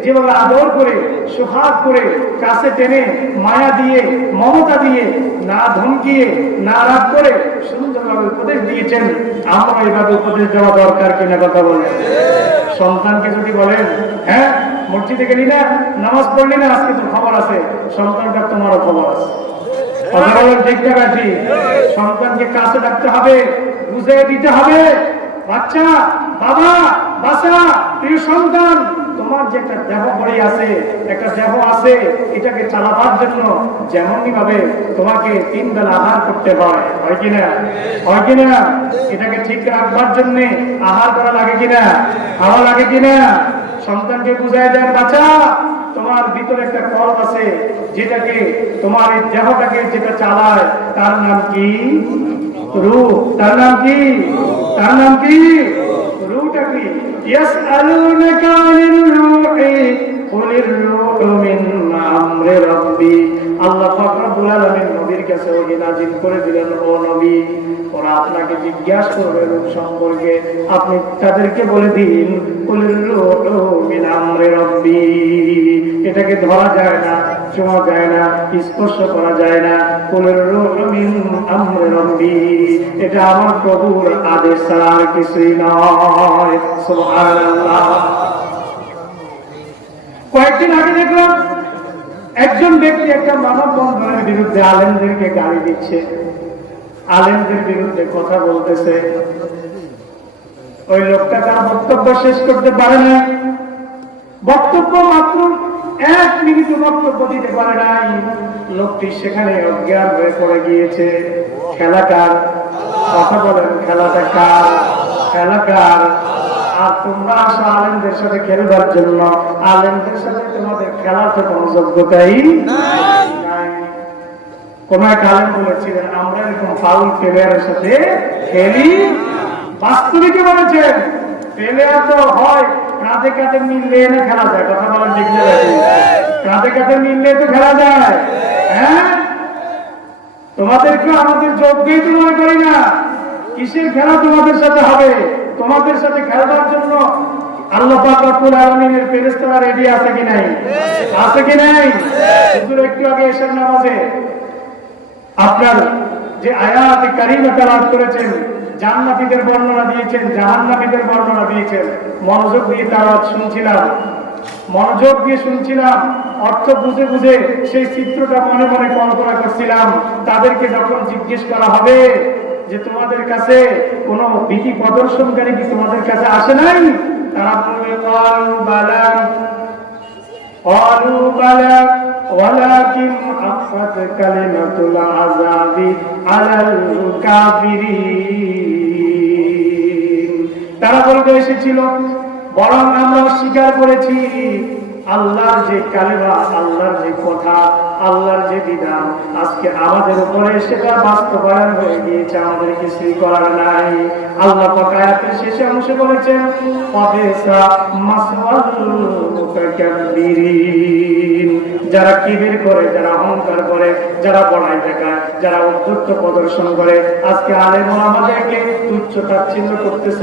যেভাবে আদর করে, সোহাগ করে, কাছে টেনে, মায়া দিয়ে, মমতা দিয়ে, না ধমকিয়ে, না রাগ করে সুন্দরভাবে উপদেশ দিয়েছেন, আমরা এভাবে উপদেশ দেওয়া দরকার কিনা? কথা বলেন। সন্তানকে যদি বলেন, হ্যাঁ মসজিদে গেলি না, নামাজ পড়লি না, আজকে তোর খবর আছে, সন্তানটা তোমারও খবর আছে। কথা বলেন ঠিক না? সন্তানকে কাছে ডাকতে হবে, বুঝিয়ে দিতে হবে, বাচ্চা, বাবা, বাচ্চা, প্রিয় সন্তান, তোমার যে একটা দেহ বড়ি আছে, একটা দেহ আছে, এটাকে চালাবার জন্য যেমনই ভাবে তোমাকে 3 বেলা আহার করতে হয়, হয় কিনা? হয় কিনা? এটাকে ঠিক রাখবার জন্য আহার করা লাগে কিনা? খাওয়া লাগে কিনা? সন্তানকে বুঝাই দেন, বাচ্চা, তোমার ভিতরে একটা কল্প আছে, যেটাকে তোমার এই দেহটাকে যেটা চালায়, তার নাম কি? রূহ। তার নাম কি? তার নাম কি? রূহটা কি? ইয়াসআলুনাকা আনির রূহি কুলির রূহু মিন আমরি রাব্বি। আল্লাহ পাক রব্বুল আলামিন নবীর কাছে ওহী নাযিল করে দিলেন, ও নবী, ওরা আপনাকে জিজ্ঞাসা করবে রূহ সম্পর্কে, আপনি তাদেরকে বলে দিন কুলির রূহু মিন আমরি রাব্বি। এটাকে ধরা যায় না, ছোঁয়া যায় না, স্পর্শ করা যায় না। কুলির রূহু মিন আমরি রাব্বি, এটা আমার প্রভুর আদেশ ছাড়া আর কিছুই নয়। সুবহানাল্লাহ। কয়েকদিন আগে দেখলাম একজন ব্যক্তি একটা মানববন্ধনের বিরুদ্ধে আলেমদেরকে গালি দিচ্ছে, আলেমদের বিরুদ্ধে কথা বলতেছে। ওই লোকটা তার বক্তব্য শেষ করতে পারে না, বক্তব্য মাত্র 1 মিনিট বক্তব্য দিতে পারে নাই, লোকটি সেখানে অজ্ঞান হয়ে পড়ে গিয়েছে। খেলাকার? কথা বলেন, খেলাটা কার? খেলাকার? আর তোমরা আসো আলেমদের সাথে খেলবার জন্য, আলেমদের সাথে তোমাদের খেলার তো কোনো যোগ্যতাই নাই। কোন এক আলেম বলেছিলেন, আমরা এরকম ফাউল প্লেয়ারের সাথে খেলি। বাস্তবিকে বলেছেন, প্লেয়ার তো হয় কাঁধে কাঁধে মিললে না খেলা যায়। কথা বলেন ঠিক না? কাঁধে কাঁধে মিললে তো খেলা যায়। হ্যাঁ, তোমাদেরকে আমাদের যোগ্যই তো মনে করি না। কিসের খেলা তোমাদের সাথে হবে? তোমাদের সাথে খেলবার জন্য আল্লাহ পাক রব্বুল আলামিনের ফেরেশতারা রেডি আছে কি নাই? আছে কি নাই? হুজুর একটু আগে এশার নামাজে আপনার যে আয়াত কারিমা তেলাওয়াত করেছেন, জান্নাতীদের বর্ণনা দিয়েছেন, জাহান্নামীদের বর্ণনা দিয়েছেন, মনোযোগ দিয়ে তেলাওয়াত শুনছিলাম, মনোযোগ দিয়ে শুনছিলাম, অর্থ বুঝে বুঝে সেই চিত্রটা মনে মনে কল্পনা করছিলাম। তাদেরকে যখন জিজ্ঞেস করা হবে যে তোমাদের কাছে কোন ভীতি প্রদর্শনকারী কি তোমাদের কাছে আসে নাই, তারা বলবে ক্বালু বালা ক্বালু বালা ওয়ালাকিন হাক্কাত কালিমাতুল আযাবি আলাল কাফিরিন। তারা বলবে এসেছিল, বরং আমরা অস্বীকার করেছি আল্লাহর যে কালেমা, আল্লাহর যে কথা, আল্লাহর যে বিধান আজকে আমাদের উপরে সেটা বাস্তবায়ন হয়ে গিয়েছে, আমাদের কিছুই করার নাই। আল্লাহ পাক আয়াতের শেষে অংশে বলেছেন ওয়াবিসা মাসওয়াল মুতাকাব্বিরিন, যারা কিবির করে, যারা অহংকার করে, যারা বড়াই দেখায়, যারা উদ্ধত্ত প্রদর্শন করে, আজকে আলেম আমাদেরকে তুচ্ছ তাচ্ছিল্য করতেছ,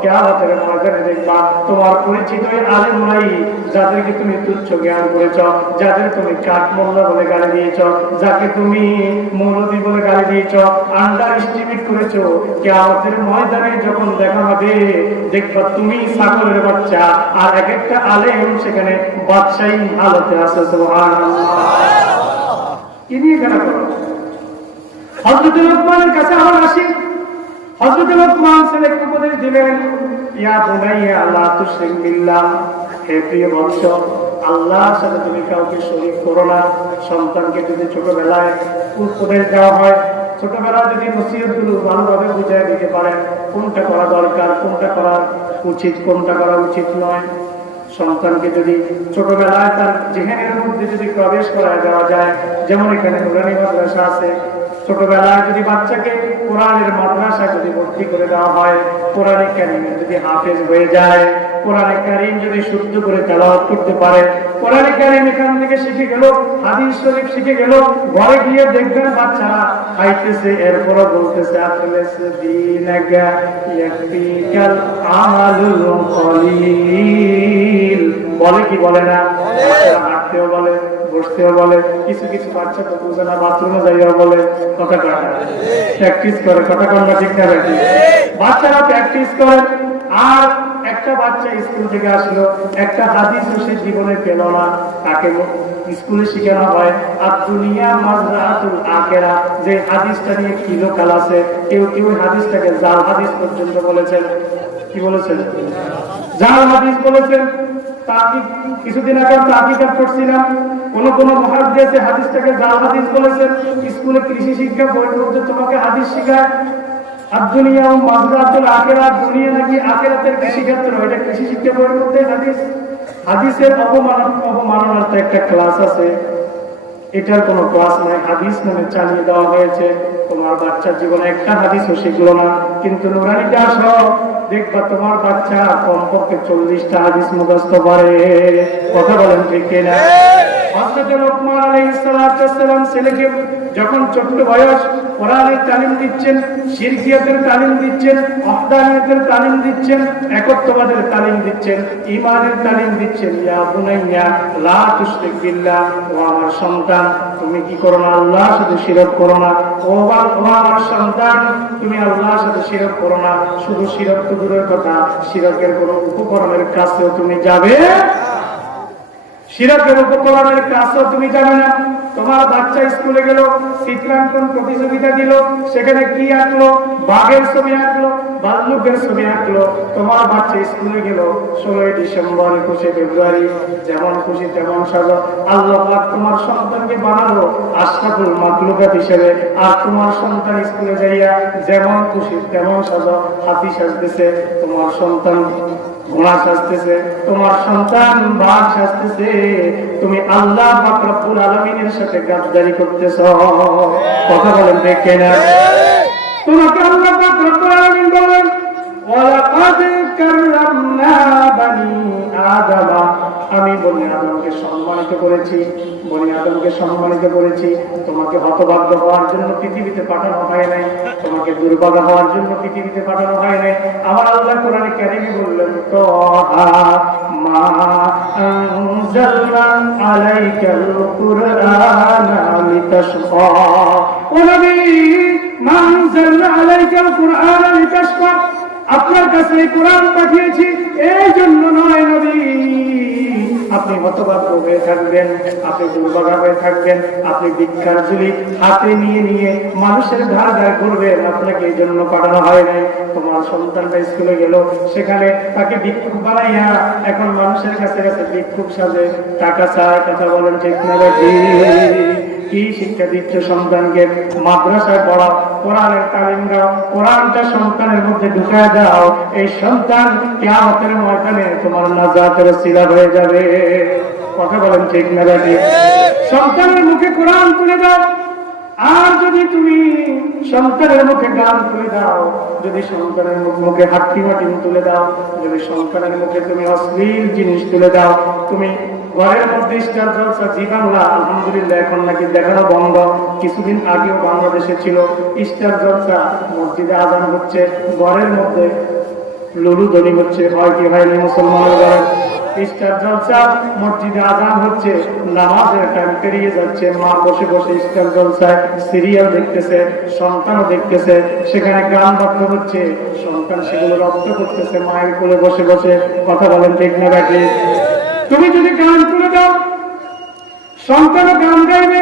কিয়ামতের ময়দানে দেখবা তোমার পরিচিত আলেম নাই যাদেরকে তুমি তুচ্ছ জ্ঞান করেছ, যাদের তুমি কাঠ মোল্লা বলে গালি দিয়েছ, যাকে তুমি মৌলবী বলে গালি দিয়েছ, আন্ডার এস্টিমেট করেছ, কিয়ামতের ময়দানে যখন দেখা হবে দেখবা তুমি ছাগলের বাচ্চা আর এক একটা আলেম সেখানে বাদশাহী হালতে আছে। সুবহানাল্লাহ। কি নিয়ে কেন করো? হযরত লোকমানের কাছে আমরা আসি। হযরত লোকমান ছেলেকে উপদেশ দিলেন, ইয়া বুনাইয়া লা তুশরিক বিল্লাহ, হে প্রিয় বৎস, আল্লাহর সাথে তুমি কাউকে শরীক করো না। সন্তানকে যদি ছোটবেলায় উপদেশ দেওয়া হয়, ছোটবেলায় যদি নসিহতগুলো ভালোভাবে বুঝিয়ে দিতে পারেন, কোনটা করা দরকার, কোনটা করা উচিত, কোনটা করা উচিত নয়, সন্তানকে যদি ছোটবেলায় তার জেহেনের মধ্যে যদি প্রবেশ করা দেওয়া যায়, যেমন এখানে নুরানি মাদ্রাসা আছে, ছোটবেলায় যদি বাচ্চাকে কোরআনের মাদ্রাসা যদি ভর্তি করে দেওয়া হয়, কোরআনে কারীমের যদি হাফেজ হয়ে যায়, কোরআনে কারীম যদি শুদ্ধ করে তেলাওয়াত করতে পারে, কোরআনে কারীম এখান থেকে শিখে গেল, হাদিস শরীফ শিখে গেল, ঘরে গিয়ে দেখবেন বাচ্চারা খাইতেছে, এরপরও বলতেছে আখলেসে দীনাকা ইয়াকফিকাল আমালুল কলিল। বলে কি বলে না? হাঁটতেও বলে, বসতেও বলে, কিছু কিছু বাচ্চা তো বুঝে না, বাথরুমে যাইয়া বলে, কথা কয় না, প্র্যাকটিস করে, কথা কয় না, ঠিক না? বাচ্চারা প্র্যাকটিস করে। আর একটা বাচ্চা স্কুল থেকে আসলো, একটা হাদিস সে জীবনে পেল না, তাকে স্কুলে শিখানো হয় আর দুনিয়া মাজরাতুল আখিরা, যে হাদিসটা নিয়ে কি লোকাল আছে, কেউ কেউ হাদিসটাকে জাল হাদিস পর্যন্ত বলেছেন। কি বলেছেন? জাল হাদিস বলেছেন। কিছুদিন আগে তাকিদ করছিলাম, কোন মুহাদ্দিস হাদিসটাকে জাল হাদিস বলেছেন। স্কুলে কৃষি শিক্ষা বইয়ের মধ্যে তোমাকে হাদিস শেখায় আর দুনিয়া মাজরাতুল আখিরা, দুনিয়া নাকি আখিরাতের কৃষি ক্ষেত্র, এটা কৃষি শিক্ষা বইয়ের মধ্যে হাদিস। হাদিসের অবমাননার তো একটা ক্লাস আছে, এটার কোনো ক্লাস নাই, হাদিস নামে চালিয়ে দেওয়া হয়েছে। তোমার বাচ্চার জীবনে একটা হাদিসও শিখলো না, কিন্তু নুরানিতে আসো দেখবা তোমার বাচ্চা কমপক্ষে 40টা হাদিস মুখস্থ পারে। কথা বলেন ঠিক কিনা? হযরত লোকমান আলাইহিস সালাম ছেলেকে যখন ছোট্ট বয়স কোরআনের তালিম দিচ্ছেন, শিরকিয়াতের তালিম দিচ্ছেন, ওয়াহদানিয়তের তালিম দিচ্ছেন, একত্ববাদের তালিম দিচ্ছেন, ঈমানের তালিম দিচ্ছেন। ইয়া বুনাইয়া লা তুশরিক বিল্লাহ, ও আমার সন্তান তুমি কি করো না, আল্লাহর সাথে শিরক করো না। ও আমার সন্তান তুমি আল্লাহর সাথে শিরক করো না। শুধু শিরক তো দূরের কথা, শিরকের কোনো উপকরণের কাছেও তুমি যাবে, শিরকের উপকরণের কাছেও তুমি যাবে না। তোমার বাচ্চা স্কুলে গেল, চিত্রাঙ্কন প্রতিযোগিতা দিল, সেখানে কি আঁকলো? বাঘের ছবি আঁকলো, ভাল্লুকের ছবি আঁকলো। তোমার বাচ্চা স্কুলে গেল 16 ডিসেম্বর, 21 ফেব্রুয়ারি, যেমন খুশি তেমন সাজো। আল্লাহ পাক তোমার সন্তানকে বানালো আশরাফুল মাখলুকাত হিসেবে, আর তোমার সন্তান স্কুলে যাইয়া যেমন খুশি তেমন সাজো। হাতি সাজতেছে, তোমার সন্তান ঘোড়া সাজতেছে, তোমার সন্তান বাঘ সাজতেছে। তুমি আল্লাহ পাক রব্বুল আলামিনের সাথে গাদ্দারি করতেছো। কথা বলেন ঠিক কিনা? তোমাকে আল্লাহ পাক রব্বুল আলামিন বলেন ওয়ালাকাদ কাররামনা বানি আদম, আমি বনি আদমকে সম্মানিত করেছি, বনি আদমকে সম্মানিত করেছি। তোমাকে হতভাগ্য হওয়ার জন্য পৃথিবীতে পাঠানো হয় নাই, তোমাকে দুর্ভাগা হওয়ার জন্য পৃথিবীতে পাঠানো হয় নাই। আমার আল্লাহ কোরআনে কারীমে বললেন তাহা মা আনজালনা আলাইকাল কুরআনা লিতাশকা, ও নবী মা আনজালনা আলাইকাল কুরআনা লিতাশকা, আপনার কাছে এই কোরআন পাঠিয়েছি এই জন্য নয় নবী আপনি হতভাগ্য হয়ে থাকবেন, আপনি দুর্ভাগা হয়ে থাকবেন, আপনি ভিক্ষার ঝুলি হাতে নিয়ে নিয়ে মানুষের ধার ধার করবেন, আপনাকে এই জন্য পাঠানো হয় নাই। তোমার সন্তানটা স্কুলে গেল, সেখানে তাকে ভিক্ষুক বানাইয়া এখন মানুষের কাছে কাছে ভিক্ষুক সাজে, টাকা চায়। কথা বলেন ঠিক না? কি শিক্ষা দিচ্ছ সন্তানকে? মাদ্রাসায় পড়াও, কোরআনের তালিম দাও, কোরআনটা সন্তানের মধ্যে ঢুকায় দাও। এই সন্তান কিয়ামতের ময়দানে তোমার নাজাতের ওসিলা হয়ে যাবে। কথা বলেন ঠিক না ঠিক? সন্তানের মুখে কোরআন তুলে দাও। আর যদি তুমি সন্তানের মুখে গান তুলে দাও, যদি সন্তানের মুখে হাট্টি মাটি তুলে দাও, যদি সন্তানের মুখে তুমি অশ্লীল জিনিস তুলে দাও, তুমি ঘরের মধ্যে স্টার জলসা জি বাংলা আলহামদুলিল্লাহ এখন নাকি দেখানো বন্ধ, কিছুদিন আগেও বাংলাদেশে ছিল স্টার জলসা, মসজিদে আজান হচ্ছে, ঘরের মধ্যে লুলু দলি হচ্ছে, হয় কি হয়নি মুসলমানের ঘরে? স্টার জলসা, মসজিদে আজান হচ্ছে, নামাজের টাইম পেরিয়ে যাচ্ছে, মা বসে বসে স্টার জলসায় সিরিয়াল দেখতেছে, সন্তানও দেখতেছে, সেখানে গান বাদ্য হচ্ছে, সন্তান সেগুলো রপ্ত করতেছে মায়ের কোলে বসে বসে। কথা বলেন ঠিক না ঠিক? তুমি যদি গান তুলে দাও, সন্তানও গান গাইবে।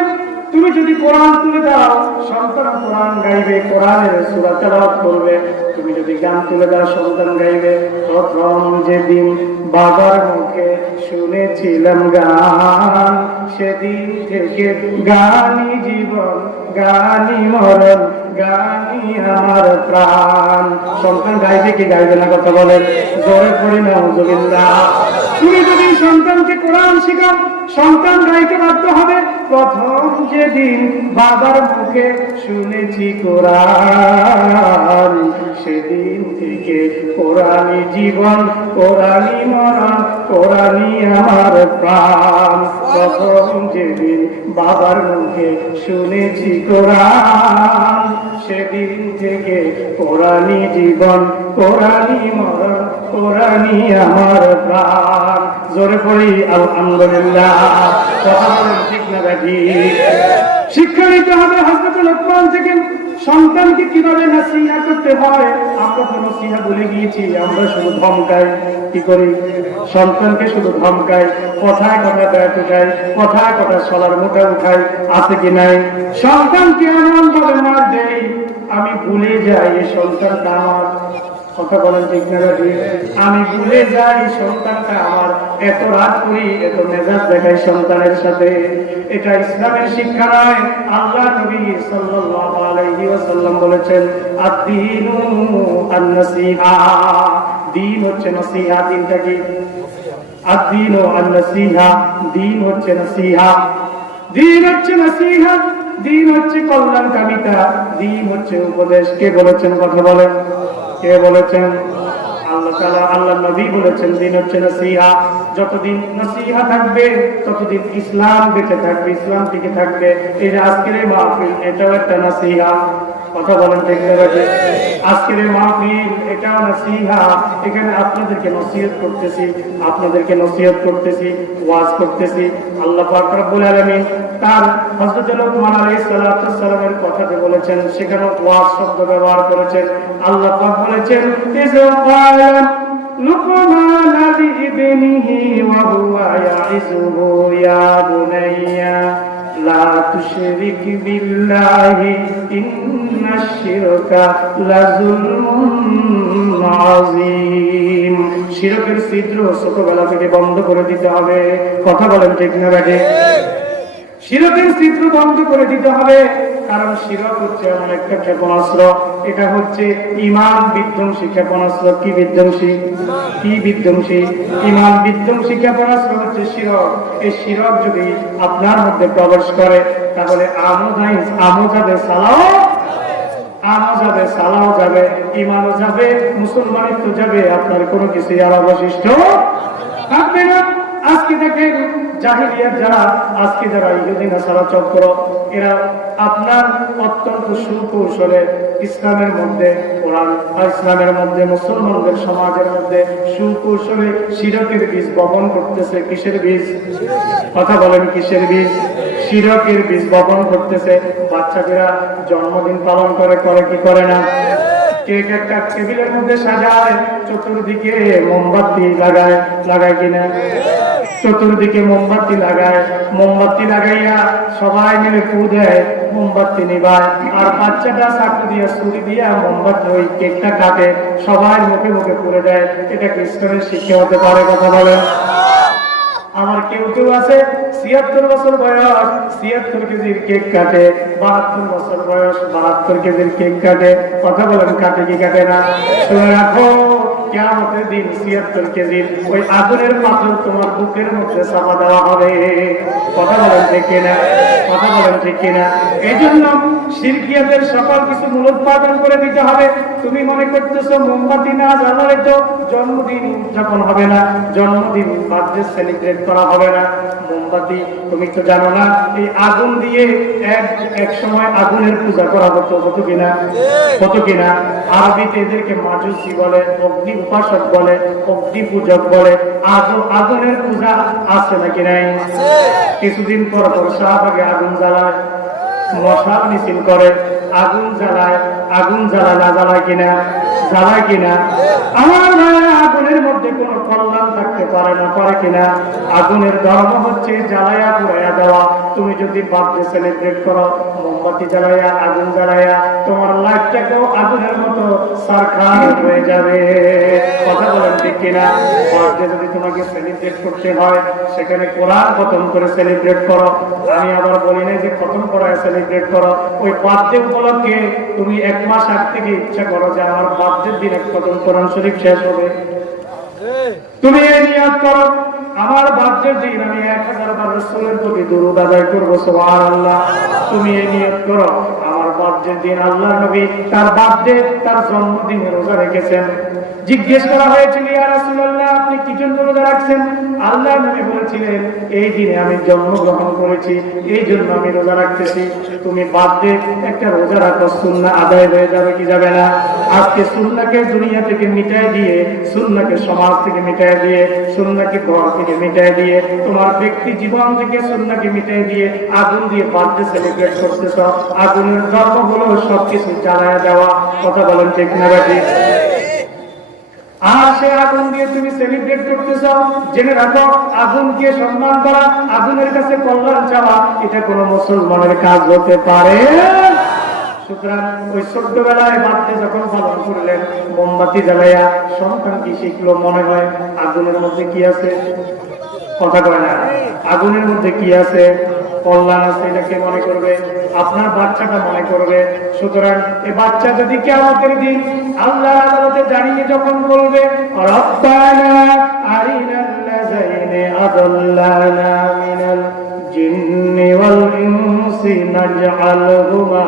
তুমি যদি কোরআন তুলে দাও, সন্তান কোরআন গাইবে, কোরআনের সূরা তেলাওয়াত করবে। তুমি যদি গান তুলে দাও, সন্তান গাইবে। প্রথম যেদিন বাবার মুখে শুনেছিলাম গান, সেদিন থেকে গানই জীবন, গানই মরণ, গানই আমার প্রাণ। সন্তান গাইবে কি গাইবে না? কথা বলেন জোরে পড়ি নাউযুবিল্লাহ। তুমি যদি সন্তানকে কোরআন শেখাও, সন্তান গাইতে বাধ্য হবে। প্রথম যেদিন বাবার মুখে শুনেছি কোরআন, সেদিন থেকে কোরআনই জীবন, কোরআনই মরণ, কোরআনই আমার প্রাণ। প্রথম যেদিন বাবার মুখে শুনেছি কোরআন, সেদিন থেকে কোরআনই জীবন, কোরআনই মরণ, কোরআনই আমার প্রাণ। জোরে পড়ি আলহামদুলিল্লাহ। কথা বলেন ঠিক না ঠিক? শিক্ষা নিতে হবে হযরত লোকমান থেকে, সন্তানকে কিভাবে নসিহা করতে হয়। আমরা তো নসিহা ভুলে গিয়েছি, আমরা শুধু ধমকাই। কি করি? সন্তানকে শুধু ধমকাই, কথায় কথায় ব্যাট উঠাই, কথায় কথায় সলার মুখে উঠাই। আছে কি নাই? সন্তানকে এমন ভাবে মার দেই, আমি ভুলে যাই এই সন্তানটা আমার। কথা বলেন ঠিক না ঠিক? আমি ভুলে যাই সন্তানটা আমার। এত রাত করি, এত মেজাজ দেখাই সন্তানের সাথে। এটা ইসলামের শিক্ষা নয়। আল্লাহ নবী সাল্লাল্লাহু আলাইহি ওয়াসাল্লাম বলেছেন, আদ-দীনু আন-নাসিহা। দ্বীন হচ্ছে নসিহা। দ্বীনটা কি? আদ-দীনু আন-নাসিহা। দ্বীন হচ্ছে নসিহা। দ্বীন হচ্ছে নসিহা। দ্বীন হচ্ছে কল্যাণকামিতা। দ্বীন হচ্ছে উপদেশ। কে বলেছেন? কথা বলেন। কে বলেছেন? আল্লাহ তাআলা, আল্লাহ নবী বলেছেন দ্বীন হচ্ছে নসিহা। যতদিন নসিহা থাকবে ততদিন ইসলাম বেঁচে থাকবে, ইসলাম টিকে থাকবে। এই যে আজকের এই মাহফিল, এটাও একটা নসিহা। কথা বলেন ঠিক না ঠিক? আজকের এই মাহফিল এটাও নসিহা। এখানে আপনাদেরকে নসিহত করতেছি, আপনাদেরকে নসিহত করতেছি, ওয়াজ করতেছি। আল্লাহ পাক রব্বুল আলামিন তার হযরত লোকমান আলাইহিস সালাতু ওয়াস সালামের কথাতে বলেছেন, সেখানে ওয়াজ শব্দ ব্যবহার করেছেন। আল্লাহ পাক বলেছেন, ইযা ক্বালা লুকমান লিইবনিহি ওয়া হুয়া ইয়াইযুহু ইয়া বুনাইয়া লা তুশরিক বিল্লাহি ইন্নাশ শিরকা লাযুলমুন আযীম। শিরকের ছিদ্র ছোটবেলা থেকে বন্ধ করে দিতে হবে। কথা বলেন ঠিক না বেটে? শিরকের ছিদ্র বন্ধ করে দিতে হবে। কারণ শিরক হচ্ছে এমন একটা ক্ষেপণাস্ত্র, এটা হচ্ছে ঈমান বিধ্বংসী ক্ষেপণাস্ত্র। কি বিধ্বংসী? কি বিধ্বংসী? ঈমান বিধ্বংসী ক্ষেপণাস্ত্র হচ্ছে শিরক। এই শিরক যদি আপনার মধ্যে প্রবেশ করে, তাহলে আমও যাবে, সালাও যাবে, ঈমানও যাবে, মুসলমানিত্ব যাবে, আপনার কোনো কিছু আর অবশিষ্ট থাকবে না। আজকে দেখেন জাহেলিয়াত যারা, আজকে যারা ইহুদি নাসারা চক্র, এরা আপনার অত্যন্ত সুকৌশলে ইসলামের মধ্যে, কোরআন আর ইসলামের মধ্যে, মুসলমানদের সমাজের মধ্যে সুকৌশলে শিরকের বীজ বপন করতেছে। কিসের বীজ? কথা বলেন কিসের বীজ? শিরকের বীজ বপন করতেছে। বাচ্চাদেরা জন্মদিন পালন করে, করে কি করে না? কেক একটা টেবিলের মধ্যে সাজায়, চতুর্দিকে মোমবাতি লাগায় কিনা? চতুর্দিকে মোমবাতি লাগায়, মোমবাতি লাগাইয়া সবাই মিলে ফু দেয়, মোমবাতি নিবায়। আর বাচ্চাটা চাকু দিয়া, ছুরি দিয়া মোমবাতি ওই কেকটা কাটে, সবাই মুখে মুখে পুড়ে দেয়। এটা কি ইসলামের শিক্ষা হতে পারে? কথা বলেন। আমার কেউ কেউ আছে ৭৬ বছর বয়স ৭৬ কেজির কেক কাটে, ৭২ বছর বয়স ৭২ কেজির কেক কাটে। কথা বলেন কাটে কি কাটে না? শুনে রাখো, কিয়ামতের দিন ৭৬ কেজির ওই আগুনের পাথর তোমার বুকের মধ্যে চাপা দেওয়া হবে। কথা বলেন ঠিক কিনা? কথা বলেন ঠিক কিনা? এই জন্য শিরকিয়াতের সকল কিছু মূলোৎপাটন করে দিতে হবে। তুমি মনে করতেছো মোমবাতি না জ্বালালে তো জন্মদিন উদযাপন হবে না, জন্মদিন বার্থডে সেলিব্রেট করা হবে না। মোমবাতি তুমি তো জানো না, এই আগুন দিয়ে এক সময় আগুনের পূজা করা হতো, হতো কিনা? হতো কিনা? আরবিতে এদেরকে মাজুসি বলে, অগ্নি উপাসক বলে, অগ্নি পূজক বলে। আগুনের পূজা আছে নাকি নাই? কিছুদিন পর পর শাহবাগে আগুন জ্বালায়, মশাল মিছিল করে, আগুন জ্বালায়। আগুন জ্বালায় না জ্বালায় কিনা? জ্বালায় কিনা? আমার ভাইরা, আগুনের মধ্যে কোনো কল্যাণ থাকতে পারে না, পারে কিনা? আগুনের ধর্ম হচ্ছে জ্বালায়া পুড়াইয়া দেওয়া। তুমি যদি বার্থডে সেলিব্রেট করো মোমবাতি জ্বালাইয়া, আগুন জ্বালাইয়া, তোমার লাইফটাকেও আগুনের মতো সরকার হয়ে যাবে। কথা বলেন ঠিক কিনা? বার্থডে যদি তোমাকে সেলিব্রেট করতে হয়, সেখানে কোরআন খতম করে সেলিব্রেট করো। আমি আবার বলি না যে খতম করায় সেলিব্রেট করো। ওই বার্থডে উপলক্ষে তুমি 1 মাস আগ থেকে ইচ্ছা করো যে আমার বার্থডের দিন খতম কোরআন শরীফ শেষ হবে। তুমি এই নিয়ত করো, আমার বার্থডের দিন আমি 1000 বার রাসূলের প্রতি দরুদ আদায় করব, সুবহানাল্লাহ। তুমি এই নিয়ত করো, আমার বার্থডের দিন আল্লাহর নবী তার বার্থডে, তার জন্মদিনে রোজা রেখেছেন। জিজ্ঞেস করা হয়েছিল, ইয়া রাসূলুল্লাহ, আপনি কি জন্য রোজা রাখছেন? আল্লাহর নবী বলেছিলেন, এই দিনে আমি জন্মগ্রহণ করেছি, এই জন্য আমি রোজা রাখতেছি। তুমি বার্থডে একটা রোজা রাখো, সুন্নাহ আদায় হয়ে যাবে কি যাবে না? আজকে সুন্নাহকে দুনিয়া থেকে মিটাই দিয়ে, সুন্নাহকে সমাজ থেকে মিটাই দিয়ে, সুন্নাহকে ঘর থেকে মিটাই দিয়ে, তোমার ব্যক্তি জীবন থেকে সুন্নাহকে মিটাই দিয়ে আগুন দিয়ে বার্থডে সেলিব্রেট করতেছ। আগুনের ধর্ম হলো সবকিছু জ্বালায়া দেওয়া। কথা বলেন ঠিক না বাকি? আর সে আগুন দিয়ে তুমি সেলিব্রেট করতে চাও, জেনে রাখো, আগুনকে সম্মান করা, আগুনের কাছে কল্যাণ চাওয়া, এটা কোনো মুসলমানের কাজ হতে পারে। সুতরাং ওই ছোট্টবেলায় বার্থডে যখন পালন করলেন মোমবাতি জ্বালাইয়া, সন্তান কি শিখলো? মনে হয় আগুনের মধ্যে কি আছে? কথা কয় না? আগুনের মধ্যে কি আছে? কল্যাণ আছে। এটাকে মনে করবে, আপনার বাচ্চাটা মনে করবে। সুতরাং এই বাচ্চা যদি কিয়ামতের দিন আল্লাহর আদালতে দাঁড়িয়ে যখন বলবে, রব্বানা আরিনাল্লাযাইনি আদাল্লানা মিনাল জিন্নি ওয়াল ইনসি নাজআলহুমা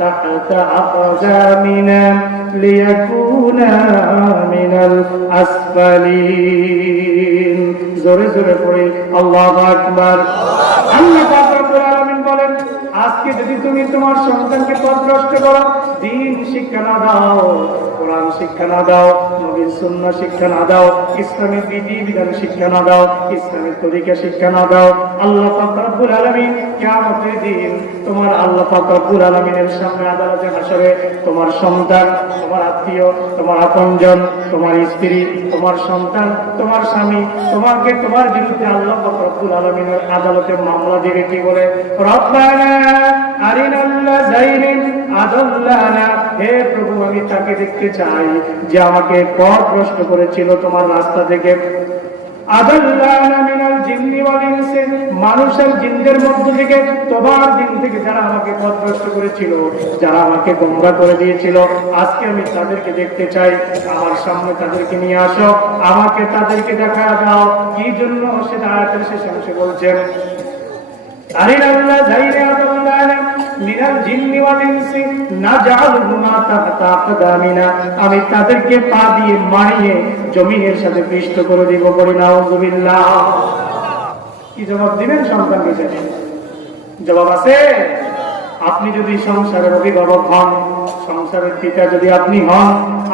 তাহতা আকদামিনা লিয়াকুনা মিনাল আসফালিন। জোরে জোরে পড়ি আল্লাহু আকবার। আল্লাহ পাক রব্বুল আলামিন বলেন, আজকে যদি তুমি তোমার সন্তানকে পথভ্রষ্ট করো, দ্বীন শিক্ষা না দাও, কোরআন শিক্ষা না দাও, নবীর সুন্নাহ শিক্ষা না দাও, ইসলামের বিধিবিধান শিক্ষা না দাও, ইসলামের তরিকা শিক্ষা না দাও, আল্লাহ পাক রব্বুল আলামিন কিয়ামতের দিন তোমার আল্লাহ পাক রব্বুল আলামিনের সামনে আদালতে হাসরে তোমার সন্তান, তোমার আত্মীয়, তোমার আপনজন, তোমার স্ত্রী, তোমার সন্তান, তোমার স্বামী তোমাকে, তোমার বিরুদ্ধে আল্লাহ পাক রব্বুল আলামিনের আদালতে মামলা দিবে। কি বলে? রব্বানা আরিনাল্লাযাইনি আদাল্লানা, হে প্রভু, আমি তাকে দেখতে চাই যে আমাকে পথভ্রষ্ট করেছিল তোমার রাস্তা থেকে। আদাল্লানা মিনাল জিন্নি ওয়াল ইনসি, মানুষ আর জিনদের মধ্য থেকে, তোমার দিন থেকে যারা আমাকে পথভ্রষ্ট করেছিল, যারা আমাকে গোমরা করে দিয়েছিল, আজকে আমি তাদেরকে দেখতে চাই। আমার সামনে তাদেরকে নিয়ে আসো, আমাকে তাদেরকে দেখা দাও। কি জন্য? সেটা আয়াতের শেষে অংশে বলছেন, আরিনাল্লাযাইনি আদাল্লানা মিনাল জিন্নি ওয়াল ইনসি নাজআলহুমা তাহতা আকদামিনা, আমি তাদেরকে পা দিয়ে মারিয়ে জমিনের সাথে পিষ্ট করে দিব। বলি নাউযুবিল্লাহ। কি জবাব দিবেন সন্তানকে? জবাব আছে? আপনি যদি সংসারের অভিভাবক হন, সংসারের পিতা যদি আপনি হন,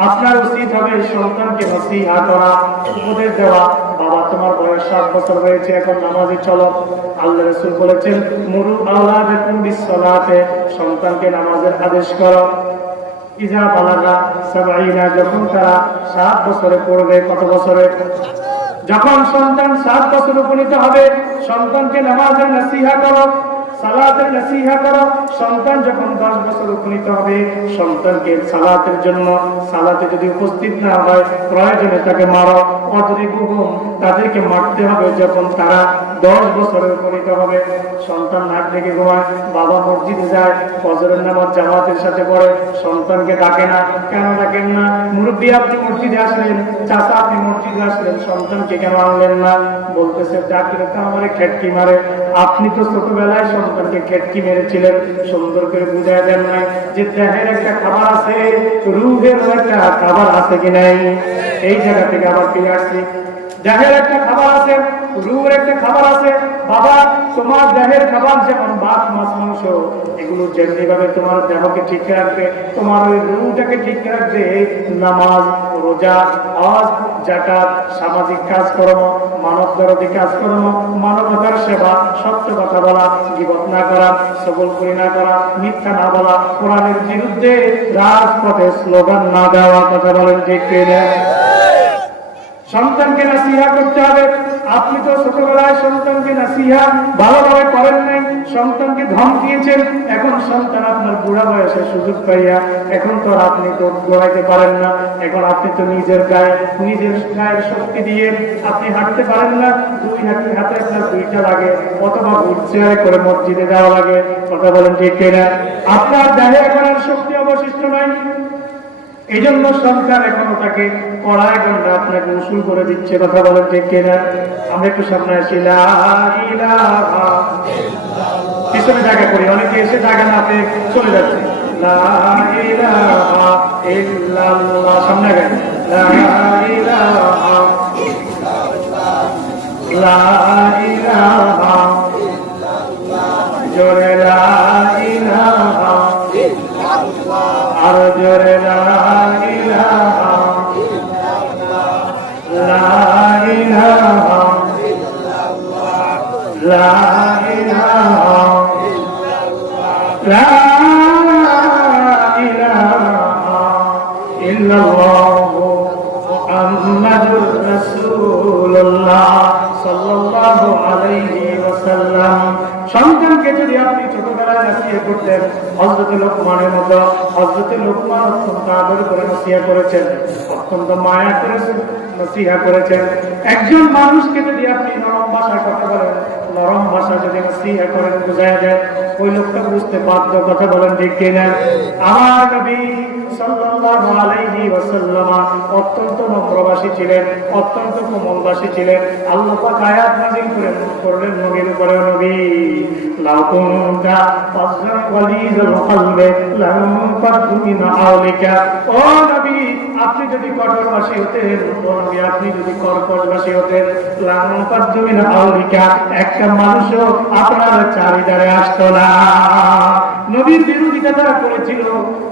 আপনার উচিত হবে সন্তানকে নসিহত করা, উপদেশ দেওয়া। বাবা, তোমার বয়স 7 বছর হয়েছে, এখন নামাজে চলো। আল্লাহ রাসূল বলেছেন, মুরু আওলাদাকুম বিসসালাতে, সন্তানকে নামাজের আদেশ করো। ইজা বালাগা সাবঈনা, যখন তারা 7 বছরে পড়বে। কত বছরে? যখন সন্তান 7 বছর উপনীত হবে, সন্তানকে নামাজের নসিহত করো। সালাতের নসিহা করো। সন্তান যখন 10 বছর উপনীত হবে, সন্তানকে সালাতের জন্য সালাতে যদি উপস্থিত না হয়, প্রয়োজনে তাকে মারো। অদরিবুহুম, তাদেরকে মারতে হবে যখন তারা 10 বছরে উপনীত হবে। সন্তান নাক ডেকে ঘুমায়, বাবা মসজিদে যায়, ফজরের নামাজ জামাতের সাথে পড়ে, সন্তানকে ডাকে না। কেন ডাকেন না? মুরব্বী আপনি মসজিদে আসলেন, চাচা আপনি মসজিদে আসলেন, সন্তানকে কেন আনলেন না? বলতেছে ডাকলে তো আমারে খেটকি মারে। আপনি তো ছোটবেলায় সন্তানকে খেটকি মেরেছিলেন, সুন্দর করে বুঝাই দেন নাই যে দেহের একটা খাবার আছে, রূহের একটা খাবার আছে কি নাই। এই জায়গা থেকে আবার ফিরে আসছি। দেহের একটা খাবার আছে, রুহের একটা খাবার আছে। বাবা, তোমার দেহের খাবার যেমন ভাত, মাছ, মাংস, এগুলো যেমনি ভাবে তোমার দেহকে ঠিক রাখবে, তোমার ওই রুহটাকে ঠিক রাখবে নামাজ, রোজা, হজ, যাকাত, সামাজিক কাজকর্ম, মানবদরদি কাজকর্ম, মানবতার সেবা, সত্য কথা বলা, গীবত না করা, সবলপুরি না করা, মিথ্যা না বলা, কোরআনের বিরুদ্ধে রাজপথে স্লোগান না দেওয়া। কথা বলেন ঠিক কিনা? সন্তানকে নাসিহা করতে হবে। আপনি তো ছোটবেলায় সন্তানকে নাসিহা ভালোভাবে করেন নাই, সন্তানকে ধমকিয়েছেন। এখন সন্তান আপনার বুড়া বয়সে সুযোগ পাইয়া এখন তো আপনি তো দৌড়াইতে পারেন না। এখন আপনি তো নিজের গায়ের শক্তি দিয়ে আপনি হাঁটতে পারেন না। হাতে আপনার 2টা লাগে, অথবা হুইলচেয়ারে করে মসজিদে যাওয়া লাগে। কথা বলেন ঠিক কিনা? আপনার দেহে এখন আর শক্তি অবশিষ্ট নাই। এই জন্য সরকার এখনো তাকে কড়ায় গন্ডা আপনাকে উসুল করে দিচ্ছে। কথা বলেন ঠিক কিনা? আমরা একটু সামনে আসি। লা ইলাহা ইল্লাল্লাহ, পিছনে জায়গা করি, অনেকে এসে জায়গা না পেয়ে চলে যাচ্ছে। লা ইলাহা ইল্লাল্লাহ, সামনে গেছে। লা ইলাহা ইল্লাল্লাহ, লা ইলাহা ইল্লাল্লাহ, জোরে লা ইলাহা ইল্লাল্লাহ, আর জোরে লা ইলাহা ইল্লাল্লাহ, লা ইলাহা ইল্লাল্লাহ, লা ইলাহা ইল্লাল্লাহ, লা ইলাহা ইল্লাল্লাহ, মুহাম্মাদুর রাসূলুল্লাহ সাল্লাল্লাহু আলাইহি ওয়াসাল্লাম। সন্তানকে যদি আপনি ছোটবেলায় নাসিহা করতেন, হযরত লোকমানের মতো, হযরত লোকমান অত্যন্ত আদর করে নাসিহা করেছেন, অত্যন্ত মায়া করে নাসিহা করেছেন। একজন মানুষকে যদি আপনি নরম ভাষায় কথা বলেন, নরম ভাষা যদি নাসিহা করেন, বুঝায় দেন, ওই লোকটা বুঝতে বাধ্য। কথা বলেন ঠিক কিনা? আমার নবী সাল্লাল্লাহু আলাইহি ওয়াসাল্লাম অত্যন্ত নম্রভাষী ছিলেন, অত্যন্ত কোমলভাষী ছিলেন। আল্লাহ পাক আয়াত নাযিল করলেন নবীর উপরে, নবী লাউ কুনতা ফায্যান ওয়ালিযাল কলবি লানফাদ্দু মিন হাওলিকা। ও নবী, আপনি যদি কঠোরভাষী হতেন, ও নবী আপনি যদি কর্কশভাষী হতেন, লানফাদ্দু মিন হাওলিকা, একটা মানুষও আপনার চারিধারে আসতো না। নবীর বিরোধিতা তারা করেছিল,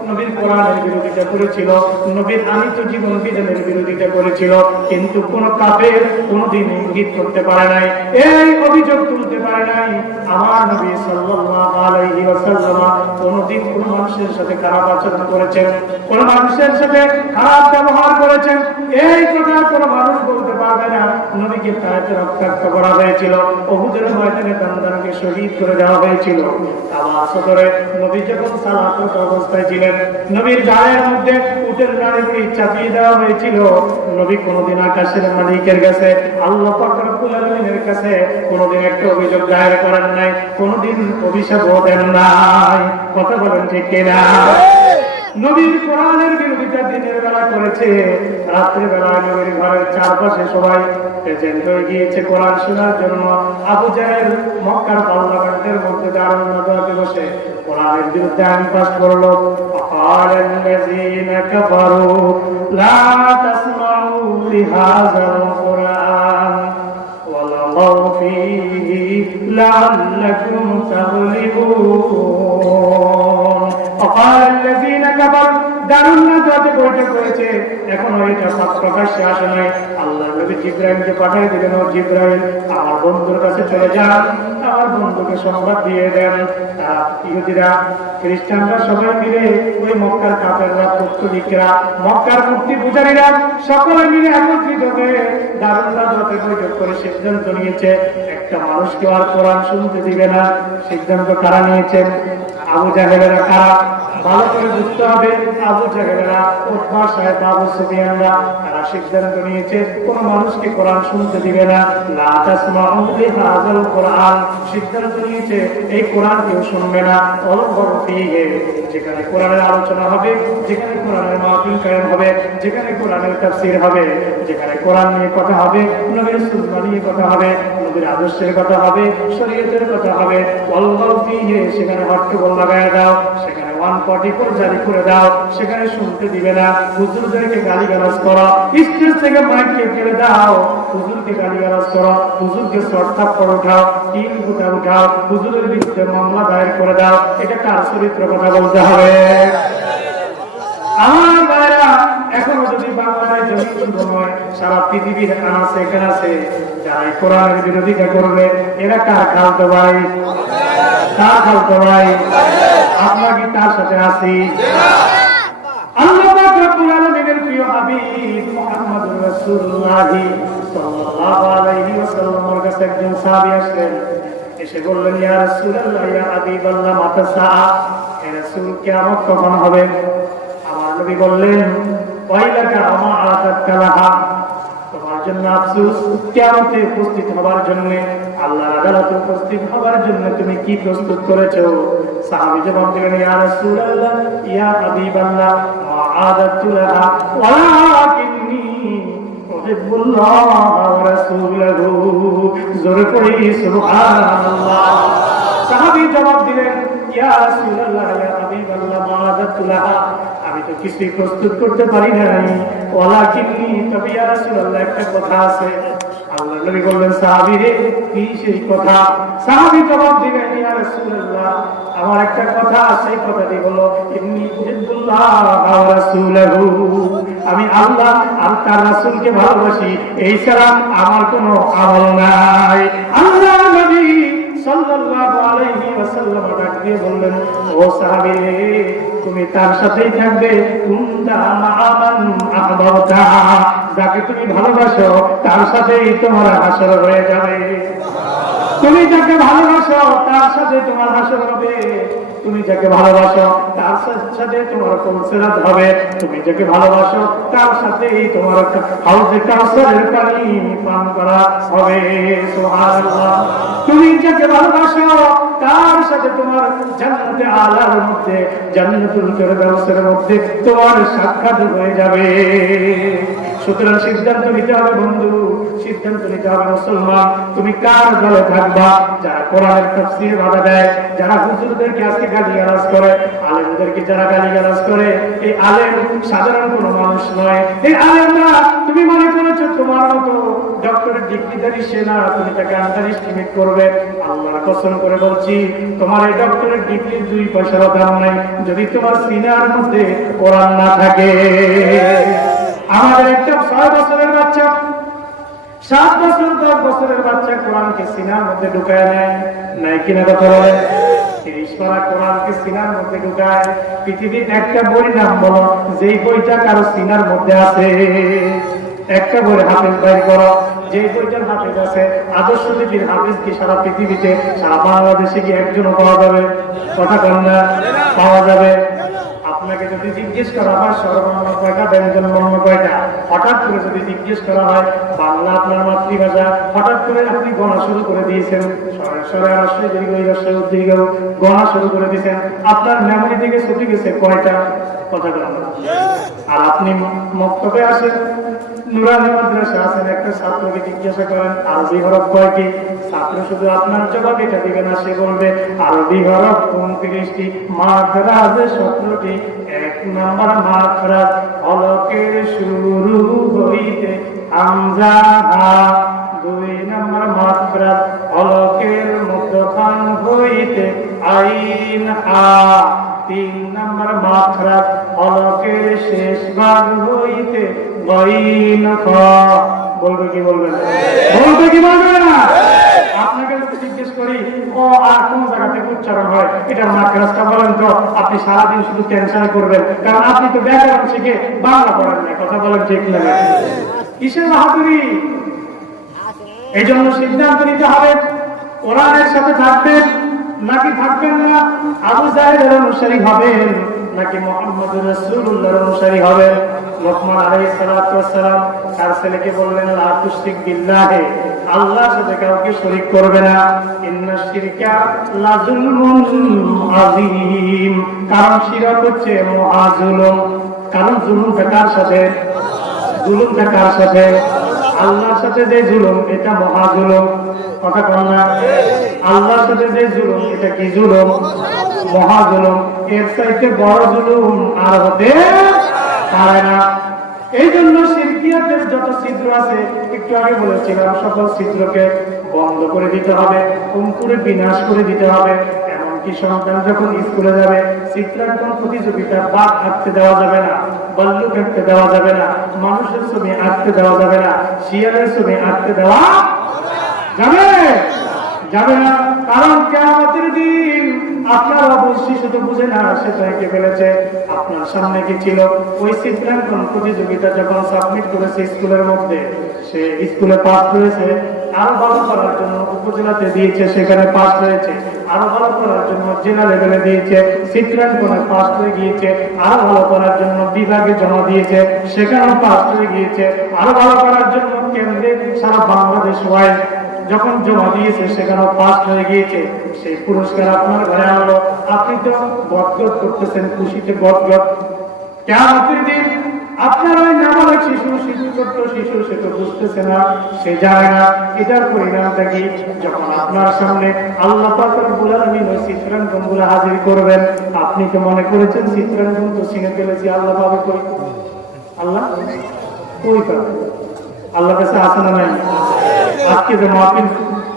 নবীর কোরআনের বিরোধিতা করেছিল, নবীর আনিত জীবন বিধানের বিরোধিতা করেছিল, কিন্তু কোন কাফের কোনদিন ইঙ্গিত করতে পারে নাই, এই অভিযোগ তুলতে পারে নাই আমার নবী সাল্লাল্লাহু আলাইহি ওয়াসাল্লাম কোনদিন কোন মানুষের সাথে খারাপ আচরণ করেছেন, কোন মানুষের সাথে খারাপ ব্যবহার করেছেন, এই কথা কোন মানুষ বলতে পারবে না। নবীকে তায়েতে রক্তাক্ত করা হয়েছিল, উহুদের ময়দানে দান-দানকে শহীদ করে দেওয়া হয়েছিল। আবার সদরে নবী যখন সালাত অবস্থায় ছিলেন, নবীর গায়ের মধ্যে উটের নাড়িগুলি চাপিয়ে দেওয়া হয়েছিল। নবী কোনদিন আকাশের মালিকের কাছে, আল্লাহ পাক রব্বুল আলামিনের কাছে কোনদিন একটা অভিযোগ দায়ের করেন নাই, কোনদিন অভিশাপ দেন নাই। কথা বলেন ঠিক কিনা? নবীর কোরআনের বিরোধিতা দিনের বেলা করেছে, রাত্রে বেলা নবীর ঘরের চারপাশে সবাই প্রেজেন্ট হয়ে গিয়েছে কোরআন শোনার জন্য। আবু জাহেল মক্কার পার্লামেন্টের মধ্যে দাঁড়াতে বসে কোরআনের বিরুদ্ধে আইন পাস করলো। আল্লাযীনা কাফারু লা তাসমাউ লিহাযাল কুরআন ওয়ালাউ ফীহি লাআল্লাকুম তাগলিবুন। وقال الذين كفروا দারুন নাদওয়াতে বৈঠক হয়েছে, এখনো এটা প্রকাশ্যে আসে নাই। আল্লাহ নবী জিবরাইলকে পাঠিয়ে দিলেন, ও জিবরাইল আমার বন্ধুর কাছে চলে যান, আমার বন্ধুকে সংবাদ দিয়ে দেন ইহুদিরা খ্রিস্টানরা সবাই মিলে ওই মক্কার কাফেররা পর্তুগিজরা মক্কার মূর্তি পূজারীরা সকলে মিলে একত্রিত হয়ে দারুন নাদওয়াতে বৈঠক করে সিদ্ধান্ত নিয়েছে একটা মানুষকে আর কোরআন শুনতে দিবে না। সিদ্ধান্ত কারা নিয়েছেন? আবু জাহেলেরা। কারা? ভালো করে বুঝতে হবে। আবু জাহেলেরা, উতবা সাহেব, আবু সুফিয়ানরা তারা সিদ্ধান্ত নিয়েছে কোন মানুষকে কোরআন শুনতে দিবে না। লা তাসমাউ লিহাযাল কোরআন, সিদ্ধান্ত নিয়েছে এই কোরআন কেউ শুনবে না। অলগর ফিহে, যেখানে কোরআনের আলোচনা হবে, যেখানে কোরআনের মাহফিল কায়েম হবে, যেখানে কোরআনের তাফসীর হবে, যেখানে কোরআন নিয়ে কথা হবে, নবীর সুন্নাহ নিয়ে কথা হবে, নবীর আদর্শের কথা হবে, শরীয়তের কথা হবে, অলগর ফিহে, সেখানে হট্টগোল লাগায় দাও, সেখানে 144 জারি করে দাও, সেখানে শুনতে দিবে না। হুজুরদেরকে গালিগালাজ করো, স্টেজ থেকে মাইকে ফেলে দাও, হুজুরকে গালিগালাজ করো, হুজুরকে শর্টথাপ্পড় উঠাও, তিন গুটা উঠাও, হুজুরের বিরুদ্ধে মামলা দায়ের করে দাও। এটা কার চরিত্র কথা বলতে হবে? আমার ভাইরা, এখনো যদি বাংলায় জমি শুধু নয়, সারা পৃথিবীর আনাচে কানাচে যারা কোরআনের বিরোধিতা করবে, এরা কার খালতো ভাই? কার খালতো ভাই? আমরা কি তার সাথে আছি? আল্লাহ পাক রব্বুল আলামিনের প্রিয় হাবিব মুহাম্মদুর রাসূলুল্লাহ সাল্লাল্লাহু আলাইহি ওয়াসাল্লামের কাছে একজন সাহাবী আসলেন, এসে বললেন, ইয়া রাসূলুল্লাহ, ইয়া হাবিবাল্লাহ, মাতা সাআ, হে রাসূল, কিয়ামত কখন হবে? আমার নবী বললেন, ওয়াইলাকা আমা আতাকা লাহা, তোমার জন্য আফসোস, কিয়ামতে উপস্থিত হবার জন্য, আল্লাহর আদালতে উপস্থিত হবার জন্য তুমি কি প্রস্তুত করেছো? সাহাবী জবাব দিলেন, ইয়া রাসূলুল্লাহ, ইয়া হাবিবাল্লাহ, মা আদাতু লাহা ওয়ালাকিন্নী উহিব্বুল্লাহ ওয়া রাসূলুহু। জোরে পড়ি সুবহানাল্লাহ। সাহাবী জবাব দিলেন, ইয়া রাসূলুল্লাহ, ইয়া হাবিবাল্লাহ, মা আদাতু লাহা, আমি তো কিছুই প্রস্তুত করতে পারি নাই, ওয়ালাকিন্নী, তবে ইয়া রাসূলুল্লাহ একটা কথা আছে। আল্লাহ নবী বললেন, সাহাবী রে, কি সেই কথা? সাহাবী জবাব দিলেন, ইয়া রাসূলুল্লাহ, আমার একটা কথা, সেই কথাটি হলো ইন্নী উহিব্বুল্লাহ ওয়া রাসূলুহু, আমি আল্লাহ আর তার রাসূলকে ভালোবাসি, এই ছাড়া আমার কোনো আমল নাই। আল্লাহ নবী সাল্লাল্লাহু আলাইহি ওয়াসাল্লাম ডাক দিয়ে বললেন, ও সাহাবী রে, তুমি তার সাথেই থাকবে, কুনতা মা'মান আহবাবতা, যাকে তুমি ভালোবাসো তার সাথেই তোমার হাসর হয়ে যাবে। তুমি যাকে ভালোবাসো তার সাথে তোমার হাসর হবে, তুমি যাকে ভালোবাসো তার সাথে তোমার কলসিরাত হবে, তুমি যাকে ভালোবাসো তার সাথেই তোমার হাউজে কাউসারের পানি পান করা হবে। সুবহানাল্লাহ। তুমি যাকে ভালোবাসো তার সাথে তোমার জান্নাতে আলার মধ্যে, জান্নাতুল ফেরদাউসের মধ্যে তোমার সাক্ষাৎ হয়ে যাবে। সুতরাং সিদ্ধান্ত নিতে হবে বন্ধু, সিদ্ধান্ত নিতে হবে মুসলমান, তুমি কার দলে থাকবা? যারা কোরআনের তাফসীরে বাধা দেয়, যারা হুজুরদেরকে আজকে গালিগালাজ করে, আলেমদেরকে যারা গালিগালাজ করে, এই আলেম সাধারণ কোনো মানুষ নয়। এই আলেমরা, তুমি মনে করেছো তোমার মতো ডক্টরের ডিগ্রিধারী সেনা, তুমি তাকে আন্ডার এস্টিমেট করবে? আল্লাহর কসম করে বলছি, তোমার এই ডক্টরের ডিগ্রির 2 পয়সারও দাম নাই যদি তোমার সিনার মধ্যে কোরআন না থাকে। আমাদের একটা 6 বছরের বাচ্চা, 7 বছর 10 বছরের বাচ্চা কোরআনকে সিনার মধ্যে ঢুকায় নেয়, নাই কিনা কথা বলে? 30 পারা কোরআনকে সিনার মধ্যে ঢুকায়। পৃথিবীর একটা বই নাম বলো, যেই বইটা কারো সিনার মধ্যে আছে। একটা বই হাফেজ বাইর করো, যে বইটার হাফেজ আছে, আদর্শ নবীর হাফেজ কি সারা পৃথিবীতে, সারা বাংলাদেশে কি একজনও পাওয়া যাবে? কথা বলেন না, পাওয়া যাবে? আপনাকে যদি জিজ্ঞেস করা হয় স্বরবর্ণ কয়টা, ব্যঞ্জন বর্ণ কয়টা, হঠাৎ করে যদি জিজ্ঞেস করা হয় বাংলা আপনার মাতৃভাষা, হঠাৎ করে আপনি গণা শুরু করে দিয়েছেন, স্বরে আসলে দীর্ঘ দীর্ঘ গণা শুরু করে দিয়েছেন, আপনার মেমোরি থেকে ছুটে গেছে কয়টা? কথা বলেন। আর আপনি মক্তবে আসেন, নুরানি মাদ্রাসা আছেন, একটা ছাত্রকে জিজ্ঞাসা করেন আরবি হরফ কয়টি, ছাত্র শুধু আপনার জবাব এটা দিবে না, সে বলবে আরবি হরফ 29টি, মাখরাজ 17টি। 1 নম্বর মাখরাজ হলকের শুরু হইতে হামজা হা, 2 নম্বর মাখরাজ হলকের মধ্যখান হইতে আইন হা, 3 নম্বর মাখরাজ হলকের ভাগ হইতে বৈনফা। বলবে কি বলবে না? বলবে কি বলবে না? আপনাকে যদি জিজ্ঞেস করি ও আর কোন জায়গা থেকে উচ্চারণ হয়, এটার মাদ্রাসটা বলেন তো, আপনি সারাদিন শুধু টেনশন করবেন, কারণ আপনি তো ব্যাকরণ শিখে বাংলা পড়েন না। কথা বলেন ঠিক না? কিসের বাহাদুরি? এই জন্য সিদ্ধান্ত নিতে হবে, কোরআনের সাথে থাকবেন নাকি থাকবেন না, আবু জাহেলের অনুসারী হবেন নাকি মুহাম্মদুর রাসূলুল্লাহর অনুসারী হবেন। লোকমান আলাইহিস সালাতু ওয়াস সালাম তার ছেলেকে বললেন, লা তুশরিক বিল্লাহি, আল্লাহর সাথে কাউকে শরীক করবে না। ইন্নাশ শিরকা লা যুলমুন আযীম, কারণ শিরক হচ্ছে মহা জুলুম। কারণ জুলুমটা কার সাথে? জুলুমটা কার সাথে? আল্লাহর সাথে যে জুলুম, এটা মহা জুলুম। কথা কন না? আল্লাহর সাথে যে জুলুম, এটা কি জুলুম? মহা জুলুম। এর চাইতে বড় জুলুম আর হতে পারে না। এই জন্য শিরকিয়াতের যত ছিদ্র আছে, একটু আগে বলেছিলাম, সকল ছিদ্রকে বন্ধ করে দিতে হবে, অঙ্কুরে বিনাশ করে দিতে হবে। এমনকি সন্তান যখন স্কুলে যাবে, চিত্রাঙ্কন প্রতিযোগিতা বাঘ আঁকতে দেওয়া যাবে না, ভাল্লুক আঁকতে দেওয়া যাবে না, মানুষের ছবি আঁকতে দেওয়া যাবে না, শিয়ালের ছবি আঁকতে দেওয়া যাবে যাবে না। কারণ কিয়ামতের দিন আপনার অবশ্যই শুধু বুঝে না, সেটা এঁকে ফেলেছে। আপনার সামনে কি ছিল? ওই চিত্রাঙ্কন প্রতিযোগিতা যখন সাবমিট করেছে স্কুলের মধ্যে, সে স্কুলে পাস করেছে, আরো ভালো করার জন্য উপজেলাতে দিয়েছে, সেখানে পাস হয়েছে, আরো ভালো করার জন্য জেলা লেভেলে দিয়েছে, চিত্রাঙ্কনে পাস হয়ে গিয়েছে, আরো ভালো করার জন্য বিভাগে জমা দিয়েছে, সেখানেও পাস হয়ে গিয়েছে, আরো ভালো করার জন্য কেন্দ্রে সারা বাংলাদেশ ওয়াইড যখন জমা দিয়েছে, সেখানেও পাস হয়ে গিয়েছে। সেই পুরস্কার আপনার ঘরে আনলো, আপনি তো গদগদ করতেছেন খুশিতে, গদগদ। কিয়ামতের দিন আপনার ওই নাবালক শিশু, ছোট্ট শিশু, সে তো বুঝতেছে না, সে জানে না এটার পরিণামটা কি। যখন আপনার সামনে আল্লাহ পাক রব্বুল আলামিন ওই চিত্রাঙ্কনগুলো হাজির করবেন, আপনি তো মনে করেছেন চিত্রাঙ্কন তো চিনে ফেলেছি, আল্লাহ পাবে কই? আল্লাহ কই পাবে? আল্লাহ কাছে আছে না নাই? আজকে যে মাহফিল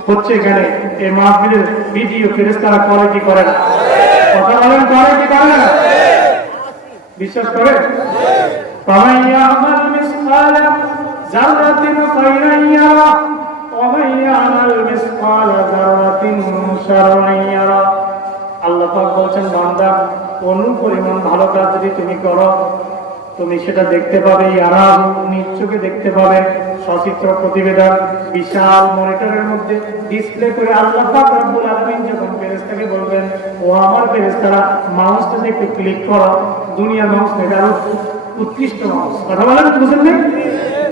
হচ্ছে এখানে, এই মাহফিলের ভিডিও ফেরেশতারা করে কি করে না? কথা বলেন, করে কি করে না? বিশ্বাস করে? فمن يعمل مثقال ذرة خيرا يره ومن يعمل مثقال ذرة شرا يره। আল্লাহ পাক বলছেন, বান্দা কোন পরিমাণ ভালো কাজ যদি তুমি করো, তুমি সেটা দেখতে পাবে, নিশ্চয়ই দেখতে পাবে। সচিত্র প্রতিবেদন বিশাল মনিটরের মধ্যে ডিসপ্লে করে আল্লাহ পাক রব্বুল আলামিন যখন ফেরেশতাকে বলবেন, ও আমার ফেরেশতারা, মাউসটাতে একটু ক্লিক করো। দুনিয়ার মাউস এটা উৎকৃষ্ট মাউস। কথা বলেন, বুঝেন না?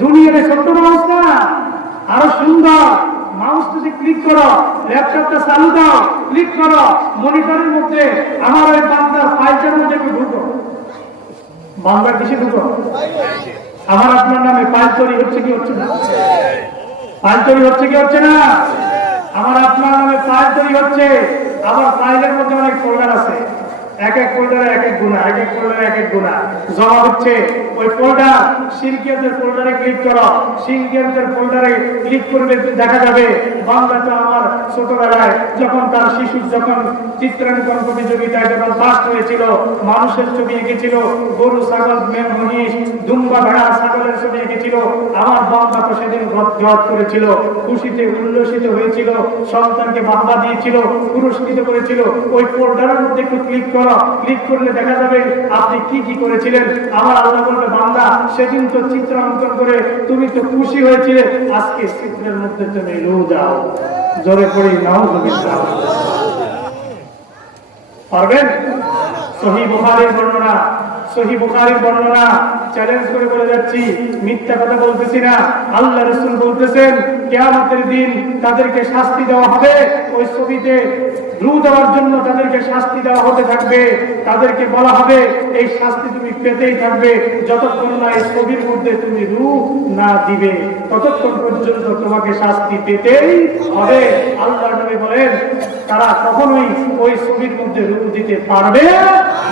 দুনিয়ার ছোট্ট মাউস না, আরো সুন্দর মাউসটাতে ক্লিক করো, ল্যাপটপটা চালু দাও, ক্লিক করো, মনিটরের মধ্যে আমার ওই বান্দার ফাইলটার মধ্যে একটু ঢুকো। বাংলা কিসে ঢুকো? আমার আপনার নামে ফাইল তৈরি হচ্ছে কি হচ্ছে না? ফাইল তৈরি হচ্ছে কি হচ্ছে না? আমার আপনার নামে ফাইল তৈরি হচ্ছে। আবার ফাইলের মধ্যে অনেক ফোল্ডার আছে, এক এক ফোল্ডারে এক এক গুণা, এক এক ফোল্ডারে এক এক গুণা জমা হচ্ছে। ওই ফোল্ডার শিরকিয়াতের ফোল্ডারে ক্লিক করো, শিরকিয়াতের ফোল্ডারে ক্লিক করবে, দেখা যাবে বাংলাটা আমার ছোটবেলায় যখন তার শিশু যখন চিত্রাঙ্কন প্রতিযোগিতায় যখন ফার্স্ট হয়েছিল, মানুষের ছবি এঁকেছিল, গরু, ছাগল, মহিষ, দুম্বা, ভেড়া, ছাগলের ছবি এঁকেছিল। আমার বাবা তো সেদিন গদ করেছিল, খুশিতে উল্লসিত হয়েছিল, সন্তানকে বাহবা দিয়েছিল, পুরস্কৃত করেছিল। ওই ফোল্ডারের মধ্যে একটু ক্লিক করো, ক্লিক করলে দেখা যাবে আপনি কি কি করেছিলেন। আমার আল্লাহ বলবে, বান্দা সেদিন তো চিত্র অঙ্কন করে তুমি তো খুশি হয়েছিলে, আজকে চিত্রের মধ্যে তুমি রু দাও। জোরে পড়ি নাউযুবিল্লাহ। পারবেন? সহিহ বুখারীর বর্ণনা, সহিহ বুখারীর বর্ণনা চ্যালেঞ্জ করে বলে যাচ্ছি, মিথ্যা কথা বলতেছি না। আল্লাহ রাসূল বলতেছেন, কিয়ামতের দিন তাদেরকে শাস্তি দেওয়া হবে, ওই ছবিতে রূহ দেওয়ার জন্য তাদেরকে শাস্তি দেওয়া হতে থাকবে। তাদেরকে বলা হবে, এই শাস্তি তুমি পেতেই থাকবে যতক্ষণ না এই ছবির মধ্যে তুমি রূহ না দিবে, ততক্ষণ পর্যন্ত তোমাকে শাস্তি পেতেই হবে। আল্লাহ নবী বলেন, তারা কখনোই ওই ছবির মধ্যে রূহ দিতে পারবে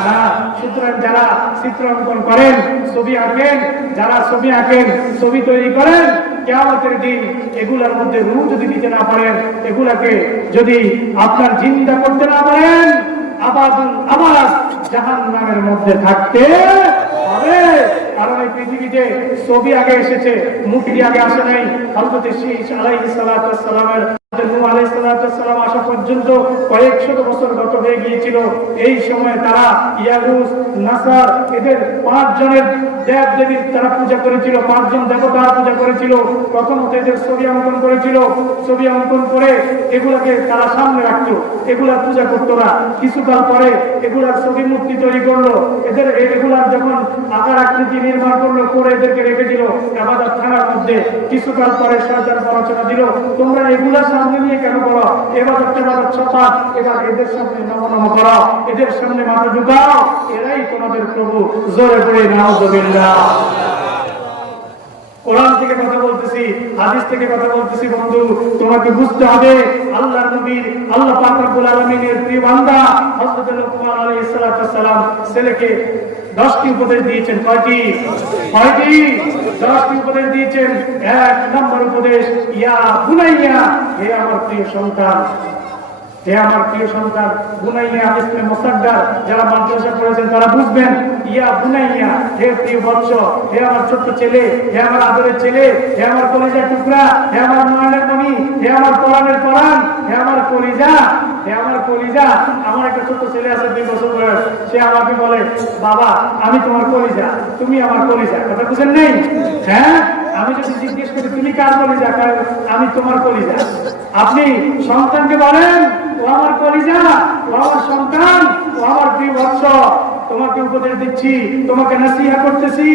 না। সুতরাং যারা চিত্র অঙ্কন করেন, ছবি আঁকেন, যারা ছবি আঁকেন, ছবি তৈরি করেন, কিয়ামতের দিন এগুলার মধ্যে রূহ যদি দিতে না পারেন, এগুলাকে যদি আপনার জিন্দা করতে না পারেন, আবার জাহান্নামের মধ্যে থাকতে হবে। কারণ এই পৃথিবীতে ছবি আগে এসেছে, মূর্তি আগে আসে নাই। হযরত শীশ আলাইহিস সালাতু ওয়াস সালামের নূহ আলাইহিস সালাতু ওয়াস সালাম আসা পর্যন্ত কয়েক শত বছর গত হয়ে গিয়েছিল। এই সময় তারা ইয়াগুস, নাসার এদের 5 জনের দেব দেবীর তারা পূজা করেছিল, 5 জন দেবতার পূজা করেছিল। প্রথমত এদের ছবি অঙ্কন করেছিল, ছবি অঙ্কন করে এগুলাকে তারা সামনে রাখতো, এগুলার পূজা করতো না। কিছুকাল পরে এগুলার ছবি মূর্তি তৈরি করলো, এগুলার যখন আকার আকৃতি নির্মাণ করলো, করে এদেরকে রেখেছিল ইবাদত খানার মধ্যে। কিছুকাল পরে শয়তান প্ররোচনা দিল, তোমরা এগুলার সামনে নিয়ে কেন করো ইবাদত সফাত, এবার এদের সামনে নমনম করো, এদের সামনে মাথা ঝুঁকাও, এরাই তোমাদের প্রভু। জোরে করে নাউযুবিল্লাহ। কোরআন থেকে কথা বলতেছি, হাদিস থেকে কথা বলতেছি। বন্ধু, তোমাকে বুঝতে হবে আল্লাহর নবীর, আল্লাহ পাক রব্বুল আলামিনের প্রিয় বান্দা হযরত লুকমান আলাইহিস সালাতু ওয়াস সালাম ছেলেকে 10টি উপদেশ দিয়েছেন। কয়টি? 10টি উপদেশ দিয়েছেন। 1 নম্বর উপদেশ, ইয়া বুনাইয়া, হে আমার প্রিয় সন্তান, হে আমার প্রিয় সন্তান। বুনাইয়া ইসমে মুসাদ্দার, যারা মাদ্রাসা পড়েছেন তারা বুঝবেন। ইয়া বুনাইয়া, হে প্রিয় বৎস, হে আমার ছোট্ট ছেলে, হে আমার আদরের ছেলে, হে আমার কলিজার টুকরা, হে আমার নয়নের মণি, হে আমার পরাণের পরাণ, হে আমার কলিজা, হে আমার কলিজা। আমার একটা ছোট্ট ছেলে আছে 2 বছর বয়স, সে আমাকে বলে, বাবা আমি তোমার কলিজা, তুমি আমার কলিজা। কথা বুঝেন নেই? হ্যাঁ, আমি যদি জিজ্ঞেস করি তুমি কার কলিজা, আমি তোমার কলিজা। আপনি সন্তানকে বলেন ও আমার কলিজা, ও আমার সন্তান, ও আমার প্রিয় বৎস। তোমাকে উপদেশ দিচ্ছি, তোমাকে নসিহত করতেছি,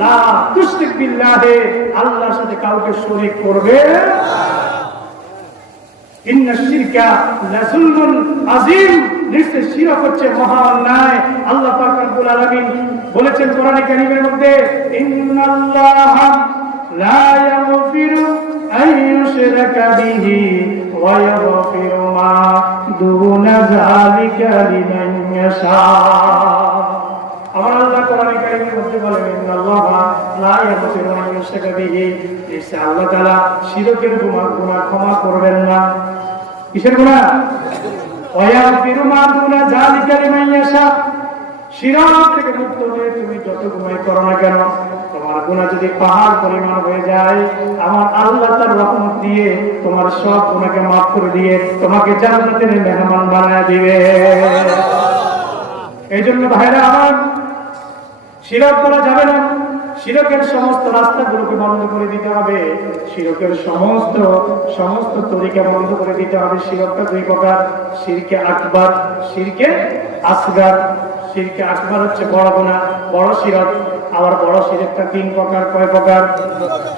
লা তুশরিক বিল্লাহি, আল্লাহর সাথে কাউকে শরীক করবে না। ইন্না শিরকা লাযুলমুন আযীম, নিশ্চয় শিরক হচ্ছে মহা অন্যায়। আল্লাহ পাক রব্বুল আলামিন বলেছেন কোরআনে কারীমের মধ্যে, ইন্নাল্লাহা লা ইয়াগফিরু আন ইউশরাকা বিহি ওয়া ইয়াগফিরু মা দুনা যালিকা লিমান ইয়াশা। আমার আল্লাহ কোরআনে কারীমের মধ্যে বলেন, ইন্নাল্লাহা লা ইয়াগফিরু আন ইউশরাকা বিহি, নিশ্চয় আল্লাহ তাআলা শিরকের গুনাহ ক্ষমা করবেন না। কিসের গুনাহ? ওয়া ইয়াগফিরু মা দুনা যালিকা লিমান ইয়াশা। শিরক থেকে মুক্ত হয়ে তুমি যত গুনাহ করো না কেন, তোমার গুনাহ যদি পাহাড় পরিমাণ হয়ে যায়, আমার আল্লাহ তার রহমত দিয়ে তোমার সব গুনাহকে মাফ করে দিয়ে তোমাকে জান্নাতের মেহমান বানায় দিবে। এই জন্য ভাইরা আমার, শিরক করা যাবে না। শিরকের সমস্ত রাস্তাগুলোকে বন্ধ করে দিতে হবে, শিরকের সমস্ত তরিকা বন্ধ করে দিতে হবে। শিরকটা 2 প্রকার, শিরকে আকবার, শিরকে আসগার। শিরকে আকবার হচ্ছে বড় গুনাহ, বড় শিরক। আবার বড় শিরকটা 3 প্রকার। কয় প্রকার?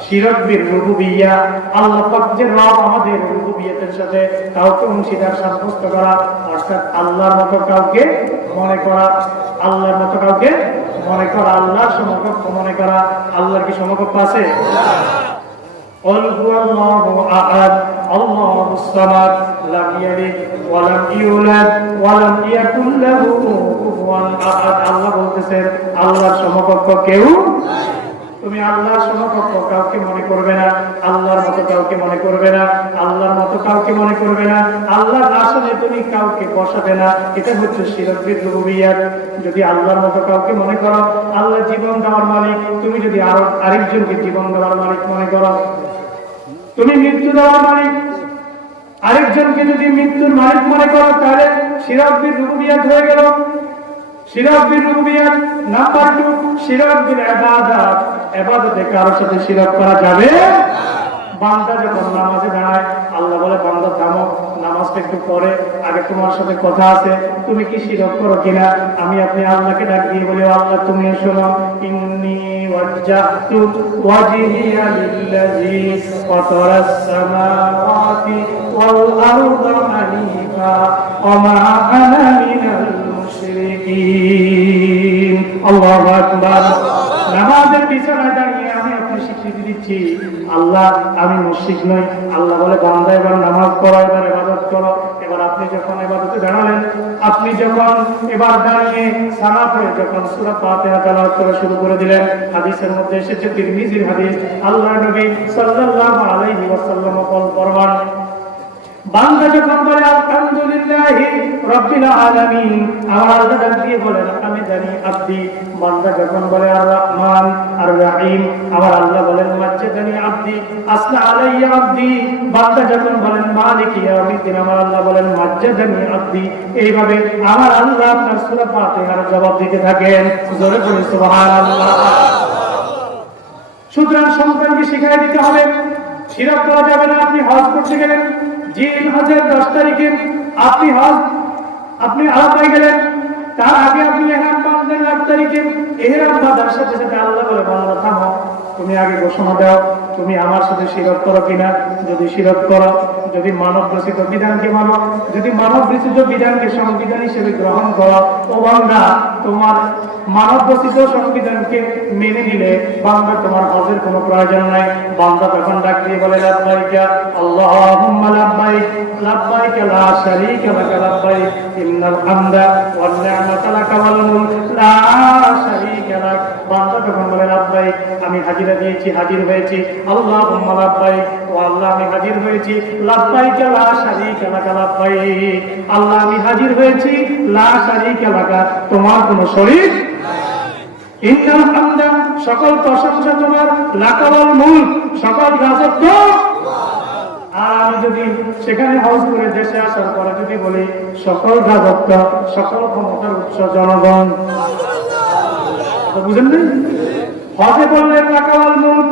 শিরক বিল রুবুবিয়্যাহ, আল্লাহ পাক যে রব, আমাদের রুবুবিয়্যাতের সাথে কাউকে অংশীদার সাব্যস্ত করা, অর্থাৎ আল্লাহর মতো কাউকে মনে করা, আল্লাহর মতো কাউকে মনে করা, আল্লাহর সমকক্ষ মনে করা। আল্লাহর কি সমকক্ষ আছে? قل هو الله احد الله الصمد لم يلد ولم يولد ولم يكن له كفوا احد। আল্লাহ বলতেছেন আল্লাহর সমকক্ষ কেউ। তুমি আল্লাহর সমকক্ষ কাউকে মনে করবে না, আল্লাহর মতো কাউকে মনে করবে না, আল্লাহর মতো কাউকে মনে করবে না, আল্লাহর আসনে তুমি কাউকে বসাবে না। এটা হচ্ছে শিরক বিল রুবুবিয়্যাহ। যদি আল্লাহর মতো কাউকে মনে করো, আল্লাহ জীবন দেওয়ার মালিক, তুমি যদি আরেকজনকে জীবন দেওয়ার মালিক মনে করো, তুমি মৃত্যু দেওয়ার মালিক, আরেকজনকে যদি মৃত্যুর মালিক মনে করো, তাহলে শিরক বিল রুবুবিয়্যাহ হয়ে গেল। শিরক বিল রুবুবিয়্যাহ। নাম্বার 2, শিরক বিল ইবাদাত, ইবাদতে কারোর সাথে শিরক করা যাবে না। বান্দা যখন নামাজে দাঁড়ায়, আল্লাহ বলে, বান্দা থামো, নামাজটা একটু পরে, আগে তোমার সাথে কথা আছে, তুমি কি শিরক করো কিনা। আপনি আল্লাহকে ডাক দিয়ে বলে, আল্লাহ তুমিও শোনো, ইন্নী ওয়াজ্জাহতু ওয়াজহিয়া লিল্লাযী ফাতারাস সামাওয়াতি ওয়াল আরদা হানিফা ওয়া মা আনা মিনাল মুশরিকিন। আল্লাহু আকবার। নামাজের বিছানায় দাঁড়িয়ে আমি আপনি স্বীকৃতি দিচ্ছি, আল্লাহ আমি মুশরিক নই। আল্লাহ বলে, বান্দা এবার নামাজ পড়ো, এবার ইবাদত করো। এবার আপনি যখন ইবাদতে দাঁড়ালেন, আপনি যখন এবার দাঁড়িয়ে সালাত হয়ে যখন সূরা ফাতিহা তেলাওয়াত করা শুরু করে দিলেন, হাদিসের মধ্যে এসেছে, তিরমিজির হাদিস, আল্লাহর নবী সাল্লাল্লাহু আলাইহি ওয়াসাল্লাম ফরমান, বান্দা যখন বলে আলহামদুলিল্লাহি রাব্বিল আলামিন, আমার আল্লাহ ডাক দিয়ে বলেন আমি জানি আব্দি। বান্দা যখন বলে আর রহমান আর রহিম, আমার আল্লাহ বলেন মাজ্জাদানি আব্দি আসনা আলাইয়া আব্দি। বান্দা যখন বলেন মালিক ইয়াউমিদ্দিন, আমার আল্লাহ বলেন মাজ্জাদানি আব্দি। এইভাবে আমার আল্লাহ আপনার সূরা ফাতিহার জবাব দিতে থাকেন। জোরে বলে সুবহানাল্লাহ। সুতরাং সন্তানকে শিখিয়ে দিতে হবে, শিরক করা যাবে না। আপনি হজ করতে গেলেন, জিল হজের 10 তারিখে আপনি আরাফায় গেলেন, তার আগে আপনি ইহরাম বাঁধলেন 8 তারিখে। ইহরাম বাঁধার সাথে সাথে আল্লাহ বলে বান্দা থামো, তুমি আগে ঘোষণা দাও তুমি আমার সাথে শিরক করো কিনা। যদি শিরক করো, যদি মানব রচিত বিধানকে মানো, যদি মানব রচিত বিধানকে সংবিধান হিসেবে গ্রহণ করো, ও বান্দা তোমার মানব রচিত সংবিধানকে মেনে নিলে বান্দা তোমার হজের কোনো প্রয়োজন নাই। বান্দা তখন ডাক দিয়ে বলে লাব্বাইকা আল্লাহুম্মা লাব্বাইক লাব্বাইক লা শারীকা লাকা লাব্বাইক ইন্নাল হামদা ওয়ান নি'মাতা লাকা ওয়াল মুলক লা শারীকা লাক। বান্দা তখন বলে লাব্বাইক, আমি হাজিরা দিয়েছি, হাজির হয়েছি। আল্লাহুম্মা লাব্বাইক, ও আল্লাহ আমি হাজির হয়েছি। লাব্বাইক লা শারীকা লাকা লাব্বাইক, আল্লাহ আমি হাজির হয়েছি। লা শারীকা লাকা, তোমার কোনো শরীক নাই। ইন্নাল হামদা, সকল প্রশংসা তোমার। লাকা ওয়াল মুলক, সকল রাজত্ব। আর আমি যদি সেখানে হজ করে দেশে আসার পরে যদি বলি সকল রাজত্ব সকল ক্ষমতার উৎস জনগণ, বুঝেন না? হজে বললেন লাকা ওয়াল মুলক,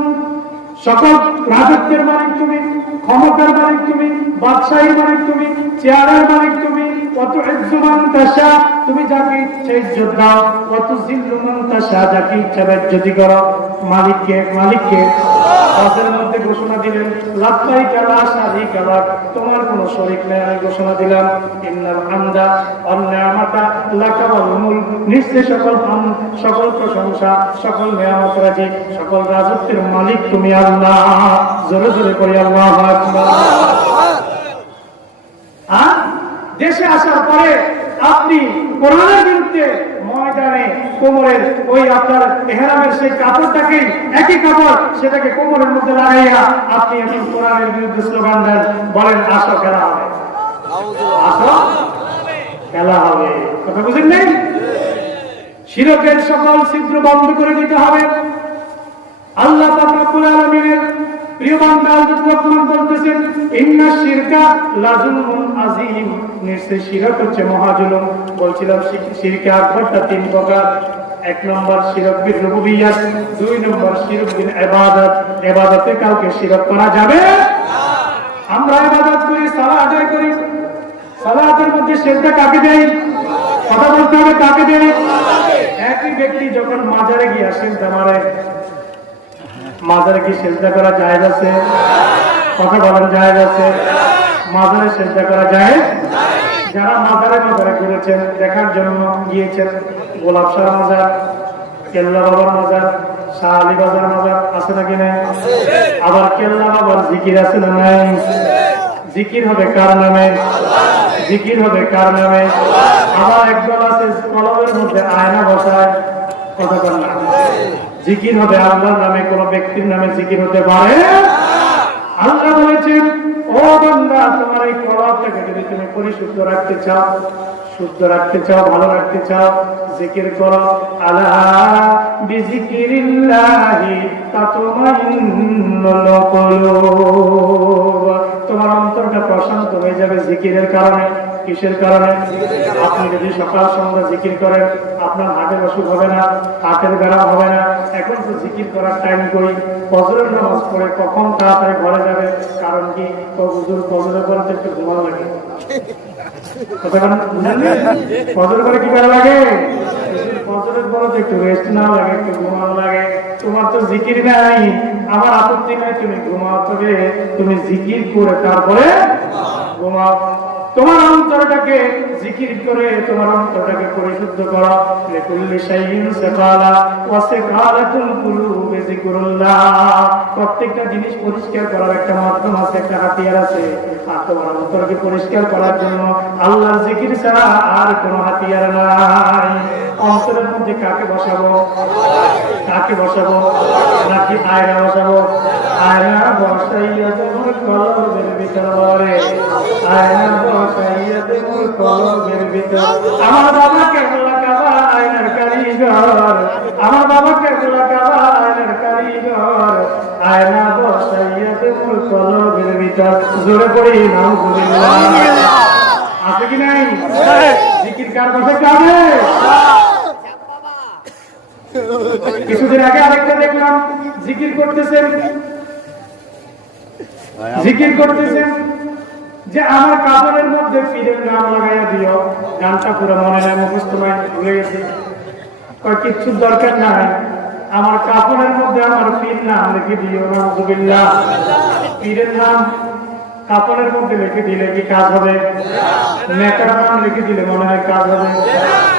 সকল রাজত্বের মালিক তুমি, ক্ষমতার মালিক তুমি, বাদশাহীর মালিক তুমি, চেয়ারের মালিক তুমি। কত ইজ্জুমান তাশা, তুমি যাকে ইচ্ছা ইজ্জত দাও। কত জিল্লুমান তাশা, যাকে ইচ্ছা বেজ্জতি করো। মালিককে হজের মধ্যে ঘোষণা দিলেন লাব্বাইকা লা শারীকা লাক, তোমার কোনো শরীক নেই। আমি ঘোষণা দিলাম ইন্নাল হামদা ওয়ান নি'মাতা লাকা ওয়াল মুলক, নিশ্চয় সকল হামদ, সকল প্রশংসা, সকল নিয়ামত রাজি, সকল রাজত্বের মালিক তুমি আল্লাহ। জোরে জোরে করি আল্লাহু আকবার। দেশে আসার পরে আপনি কোরআনের বিরুদ্ধে ময়দানে কোমরের ওই আপনার ইহরামের সেই কাপড়টাকে, একই কাপড়, সেটাকে কোমরের মধ্যে লাগাইয়া আপনি এখন কোরআনের বিরুদ্ধে স্লোগান দেন, বলেন আসো খেলা হবে, আসো খেলা হবে। কথা বুঝেন নাই? শিরকের সকল ছিদ্র বন্ধ করে দিতে হবে। আল্লাহ পাক রব্বুল আলামিনের প্রিয় বান্দা হযরত লোকমান বলতেছেন ইন্নাশ শিরকা লাযুলমুন আযীম, নিশ্চয় শিরক হচ্ছে মহাজুলুম। বলছিলাম শিরকে আকবরটা 3 প্রকার। 1 নম্বর শিরক বিল রুবুবিয়্যাত, 2 নম্বর শিরক বিল ইবাদত। ইবাদতে কাউকে শিরক করা যাবে না। আমরা ইবাদত করি, সালাত আদায় করি, সালাতের মধ্যে সিজদা কাকে দেই? কথা বলতে হবে, কাকে দেই? একই ব্যক্তি যখন মাজারে গিয়ে সিজদা মারে, মাজারে কি সিজদা করা জায়েজ আছে? কথা বলেন, জায়েজ আছে? মাজারে সিজদা করা জায়েজ? যারা মাজারে ঘুরেছেন, দেখার জন্য গিয়েছেন, গোলাপশাহ মাজার, কেল্লা বাবার মাজার, শাহ আলী বাজার মাজার আছে নাকি নাই? আবার কেল্লা বাবার জিকির আছে না নাই? জিকির হবে কার নামে? জিকির হবে কার নামে? আবার একদল আছে কলবের মধ্যে আয়না বসায়, কথা বল না, জিকির হবে আল্লাহর নামে, কোন ব্যক্তির নামে জিকির হতে পারে। আল্লাহ বলেছেন ও বান্দা, তোমার এই কলবটাকে যদি তুমি পরিশুদ্ধ রাখতে চাও, শুদ্ধ রাখতে চাও, ভালো রাখতে চাও, জিকির করো। আলা বিজিকিরিল্লাহি তাতমাইন্নুল কুলুব, তোমার অন্তরটা প্রশান্ত হয়ে যাবে জিকিরের কারণে। কিসের কারণে? আপনি যদি সকাল সন্ধ্যা জিকির করেন, আপনার হার্টের অসুখ হবে না, হার্টের ব্যারাম হবে না। এখন তো জিকির করার টাইম করি, ফজরের নামাজ পড়ে কখন তাড়াতাড়ি ঘরে যাবে। কারণ কি? হুজুর ফজরের পরে তো একটু ঘুমানো লাগে। ফজর করে কি করা লাগে? ফজরের পরে তো একটু রেস্ট নেওয়া লাগে, একটু ঘুমানো লাগে। তোমার তো জিকির নাই, আমার আপত্তি নাই, তুমি ঘুমাও, তবে তুমি জিকির করে তারপরে ঘুমাও। তোমার অন্তরটাকে জিকির করে তোমার অন্তরটাকে পরিশুদ্ধ করো। লিকুল্লি শাইইন সাকালা ওয়া সাকালাতুল কুলুবি যিকরুল্লাহ, প্রত্যেকটা জিনিস পরিষ্কার করার একটা মাধ্যম আছে, একটা হাতিয়ার আছে। আর তোমার অন্তরকে পরিষ্কার করার জন্য আল্লাহর জিকির ছাড়া আর কোনো হাতিয়ার নাই। অন্তরের মধ্যে কাকে বসাবো? কাকে বসাবো? নাকি আয়না বসাবো? আয়না বসাইয়াতে মোর কলবের ভিতরে, আয়না বসাইয়াতে মোর কলবের ভিতরে। আমার বাবা কেবলা কাবা আয়নার কারিগর, আমার বাবা কেবলা কাবা আয়নার কারিগর, আয়না বসাইয়াতে মোর কলবের ভিতর। জোরে পড়ি নাউজুবিল্লাহ। আছে কি নাই? জিকির কার বসে কাবে? কিছুদিন আগে আরেকটা দেখলাম জিকির করতেছেন, জিকির করতেছেন যে আমার কাপড়ের মধ্যে পীরের নাম লাগাইয়া দিও। গানটা পুরো মনে নাই, মুখস্থ নাই, ভুলে গেছি। কিচ্ছু দরকার নাই, আমার কাপড়ের মধ্যে আমার পীর নাম লিখে দিও। নাউজুবিল্লাহ। পীরের নাম কাপড়ের মধ্যে লিখে দিলে কি কাজ হবে? নেতার নাম লিখে দিলে মনে হয় কাজ হবে?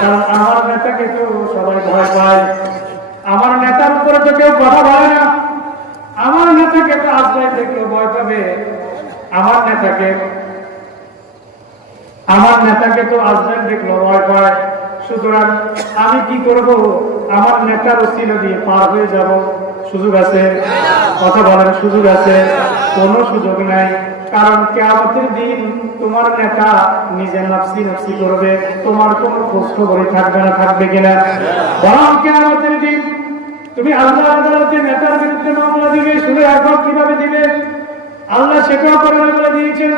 কারণ আমার নেতাকে তো সবাই ভয় পায়, আমার নেতার উপরে তো কেউ কথা বলে না, আমার নেতাকে তো আশ্রয় কেউ ভয় পাবে, আমার নেতাকে তো আশ্রয় দেখলো ভয় পায়। সুতরাং আমি কি করব? আমার নেতার ওসিলা দিয়ে পার হয়ে যাব। সুযোগ আছে? কথা বলেন, সুযোগ আছে? কোনো সুযোগ নাই। কারণ কিয়ামতের দিন তোমার নেতা নিজে নাফসি নাফসি করবে, তোমার কোনো খোঁজ খবরই থাকবে না। থাকবে কিনা? বরং কিয়ামতের দিন তুমি আল্লাহ আদালতে নেতার বিরুদ্ধে মামলা দিবে। শুনে রাখো কিভাবে দিবে, আল্লাহ সেটাও কোরআনে বলে দিয়েছেন।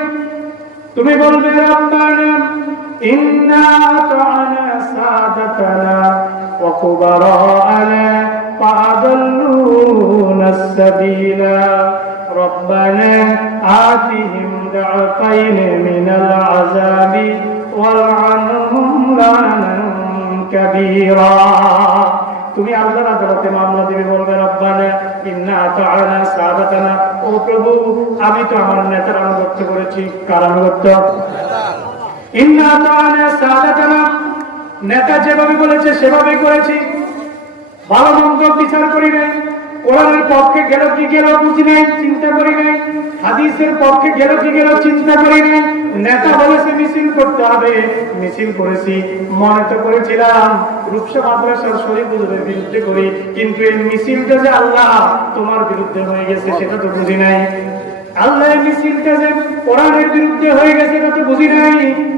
তুমি বলবে রব্বানা ইন্না আতা'না সাদাতানা ওয়া কুবারা'ানা ফাআদাল্লুনা আস-সাবিলা রব্বানা আতিহিম দু'ফাইন মিনাল আযাবি ওয়াল'আনহুম লা'নান কাবীরা। তুমি আল্লাহর আদালতে মামলা দিবে, বলবে রব্বানা ইন্না আতা'না সাদাতানা, ও প্রভু আমি তো আমার নেতার আনুগত্য করেছি। কার আনুগত্য? ইন্না আতা'না সাদাতানা, নেতা যেভাবে বলেছে সেভাবেই করেছি, ভালো মন্দ বিচার করি নাই। কোরআনের পক্ষে গেল কি গেল বুঝি নাই, চিন্তা করি নাই। হাদিসের পক্ষে গেল কি গেল চিন্তা করি নাই। নেতা বলেছে মিছিল করতে হবে, মিছিল করেছি। মনে তো করেছিলাম রূপসা মাদ্রাসার শরীফ হুজুরের বিরুদ্ধে করি, কিন্তু এই মিছিলটা যে আল্লাহ তোমার বিরুদ্ধে হয়ে গেছে সেটা তো বুঝি নাই। আল্লাহ মিছিলটা যে কোরআনের বিরুদ্ধে হয়ে গেছে এটা তো বুঝি নাই।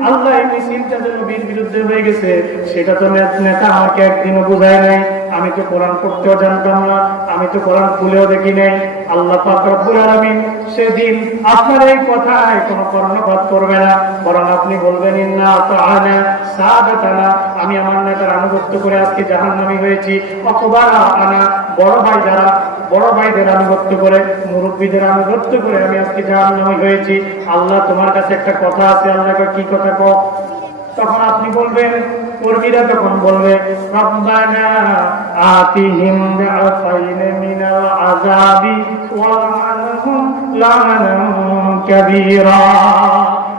আল্লাহ মিছিলটা যে নবীর বিরুদ্ধে হয়ে গেছে সেটা তো নেতা আমাকে একদিনও বুঝায় নাই। আমি তো কোরআন পড়তেও জানতাম না, আমি তো কোরআন খুলেও দেখি নাই। আল্লাহ পাক রব্বুল আলামিন সেদিন আপনার এই কথায় কোনো কর্ণপাত করবে না, বরং আপনি বলবেন ইন্না আতা'না সাদাতানা, আমি আমার নেতার আনুগত্য করে আজকে জাহান্নামী হয়েছি। অকবারা আনা, বড় ভাইদের আনুগত্য করে, মুরব্বীদের আনুগত্য করে আমি আজকে জাহান্নামী হয়েছি। আল্লাহ তোমার কাছে একটা কথা আছে, আল্লাহকে কি কথা কও? তখন আপনি বলবেন, কর্মীরা তখন বলবে রব্বানা আতিহিম দু'ফাইন মিনাল আযাবি ওয়াল'আনহুম লা'নান কাবীরা।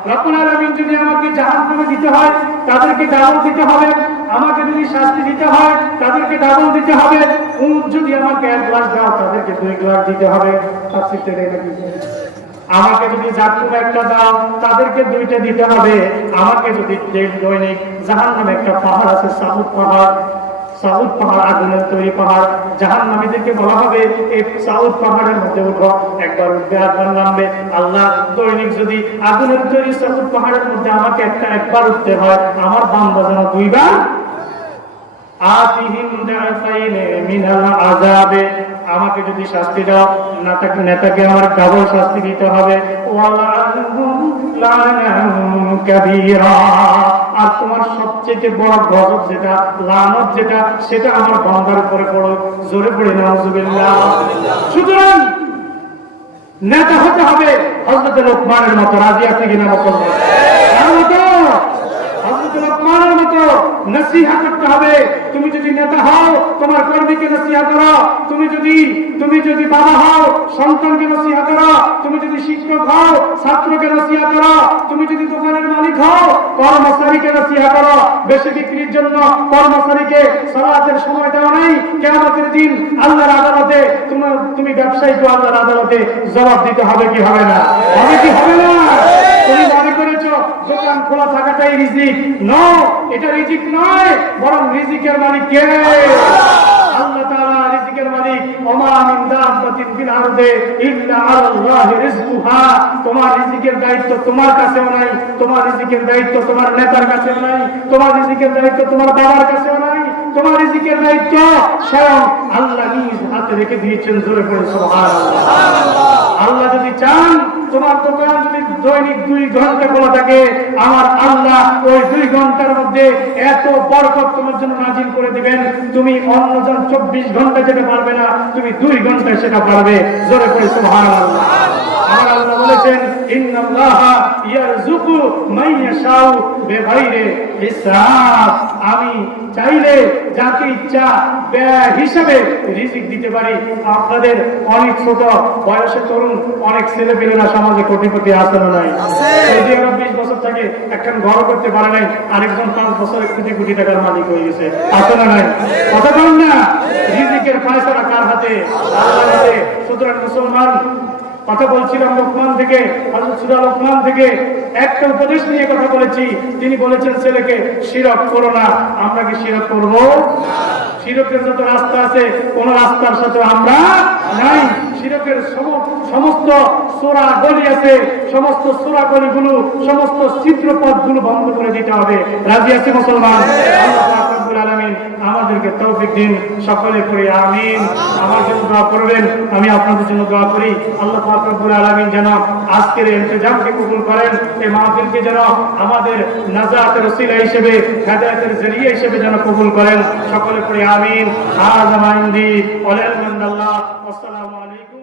রব্বুল আলামিন যদি আমাকে জাহান্নামে দিতে হয় তাদেরকে ডাবল দিতে হবে, আমাকে যদি শাস্তি দিতে হয় তাদেরকে ডাবল দিতে হবে। উট যদি আমাকে 1 গ্লাস দাও তাদেরকে 2 গ্লাস দিতে হবে। তাফসীরটা নাকি আমাকে যদি জাকুম একটা দাও তাদেরকে 2টা দিতে হবে। আমাকে যদি দৈনিক জাহান্নামে একটা পাহাড় আছে, সাউদ পাহাড় আগুনের তৈরি পাহাড়, জাহান্নামীদেরকে বলা হবে এই সাউদ পাহাড়ের মধ্যে উঠো। একবার উঠবে একবার নামবে। আল্লাহ দৈনিক যদি আগুনের তৈরি সাউদ পাহাড়ের মধ্যে আমাকে একবার উঠতে হয়, আমার বান্দা যেন 2 বার আতিহিম দু'ফাইন মিনাল আযাবে, আমাকে যদি শাস্তি দাও নেতাকে আমার ডাবল শাস্তি দিতে হবে। ওয়াল'আনহুম লা'নান কাবীরা, আর তোমার সবচেয়ে বড় গজব যেটা, লানত যেটা, সেটা আমার বান্দার উপরে পড়ো। জোরে পড়ে নাউজুবিল্লাহ। সুতরাং নেতা হতে হবে হযরত লোকমানের মতো। রাজি আছে কিনা মুসলমান? হযরত লোকমানের মতো নসিহত করতে হবে। তুমি যদি নেতা হও তোমার কর্মীকে নসিহত করো, তুমি যদি বাবা হও সন্তানকে নসিহত করো, তুমি যদি শিক্ষক হও ছাত্রকে নসিহত করো, তুমি যদি দোকানের মালিক হও কর্মচারীকে নসিহত করো। বেশি বিক্রির জন্য কর্মচারীকে সালাতের সময় দেওয়া নাই, কিয়ামতের দিন আল্লাহর আদালতে তুমি ব্যবসায়ীকে আল্লাহর আদালতে জবাব দিতে হবে কি হবে না? হবে কি হবে না? তুমি মনে করেছো দোকান খোলা থাকাটাই রিজিক? নো, এটা রিজিক নয়, বরং রিজিকের মালিক কে? আল্লাহ তাআলা রিজিকের মালিক। ওমা মিন দাব্বাতিন ফিল আরদি ইল্লা আলাল্লাহি রিজকুহা, তোমার রিজিকের দায়িত্ব তোমার কাছেও নাই, তোমার রিজিকের দায়িত্ব তোমার নেতার কাছেও নাই, তোমার রিজিকের দায়িত্ব তোমার বাবার কাছেও নাই, তোমার রিজিকের দায়িত্ব স্বয়ং আল্লাহ নিজ হাতে রেখে দিয়েছেন। জোরে করে সুবহানাল্লাহ। আল্লাহ যদি চান তোমার দোকান যদি দৈনিক 2 ঘন্টা খোলা থাকে, আমার আল্লাহ ওই 2 ঘন্টার মধ্যে এত বরকত তোমার জন্য নাজিল করে দিবেন, তুমি অন্যজন 24 ঘন্টা যেতে পারবে না, তুমি 2 ঘন্টায় সেটা পারবে। জোরে করে সুবহানাল্লাহ। আমার আল্লাহ বলেছেন ইন্নাল্লাহা ইয়ারযুকু মান ইয়াশাউ বিগাইরি হিসাব, আমি চাইলে যাকে ইচ্ছা ব্যয় হিসাবে রিজিক দিতে পারি। আপনাদের অনেক ছোট বয়সে তরুণ অনেক ছেলে পেলেরা সমাজে কোটিপতি আছে না নাই? 20 বছর থেকে একখান ঘর করতে পারে নাই, আরেকজন 5 বছরে কোটি কোটি টাকার মালিক হয়ে গেছে, আছে না নাই? কথা বলেন না, রিজিকের ফয়সালা কার হাতে? আল্লাহর হাতে। সুতরাং মুসলমান, কথা বলছিলাম লোকমান থেকে, হযরত সূরা লোকমান থেকে একটা উপদেশ নিয়ে কথা বলেছি। তিনি বলেছেন ছেলেকে শিরক করো না। আমরা কি শিরক করব? শিরকের যত রাস্তা আছে কোন রাস্তার সাথে আমরা নাই। শিরকের সমস্ত সোরা গলি আছে, সমস্ত সোরা গলিগুলো, সমস্ত চিত্রপথগুলো বন্ধ করে দিতে হবে। রাজি আছি মুসলমান? আল্লাহ পাক রব্বুল আলামিন আমাদেরকে তৌফিক দিন। সকলে করি আমিন। আমার জন্য দোয়া করবেন, আমি আপনাদের জন্য দোয়া করি। আল্লাহ পাক রব্বুল আলামিন যেন আজকের ইন্তেজামকে কবুল করেন, এই মাহফিলকে যেন আমাদের নাজাতের ওসিলা হিসেবে, হেদায়েতের জরিয়া হিসেবে যেন কবুল করেন। সকলে করি আমিন। হাযা মা ইনদি ওয়া লা ইলাহা ইল্লাল্লাহ। আসসালামু আলাইকুম।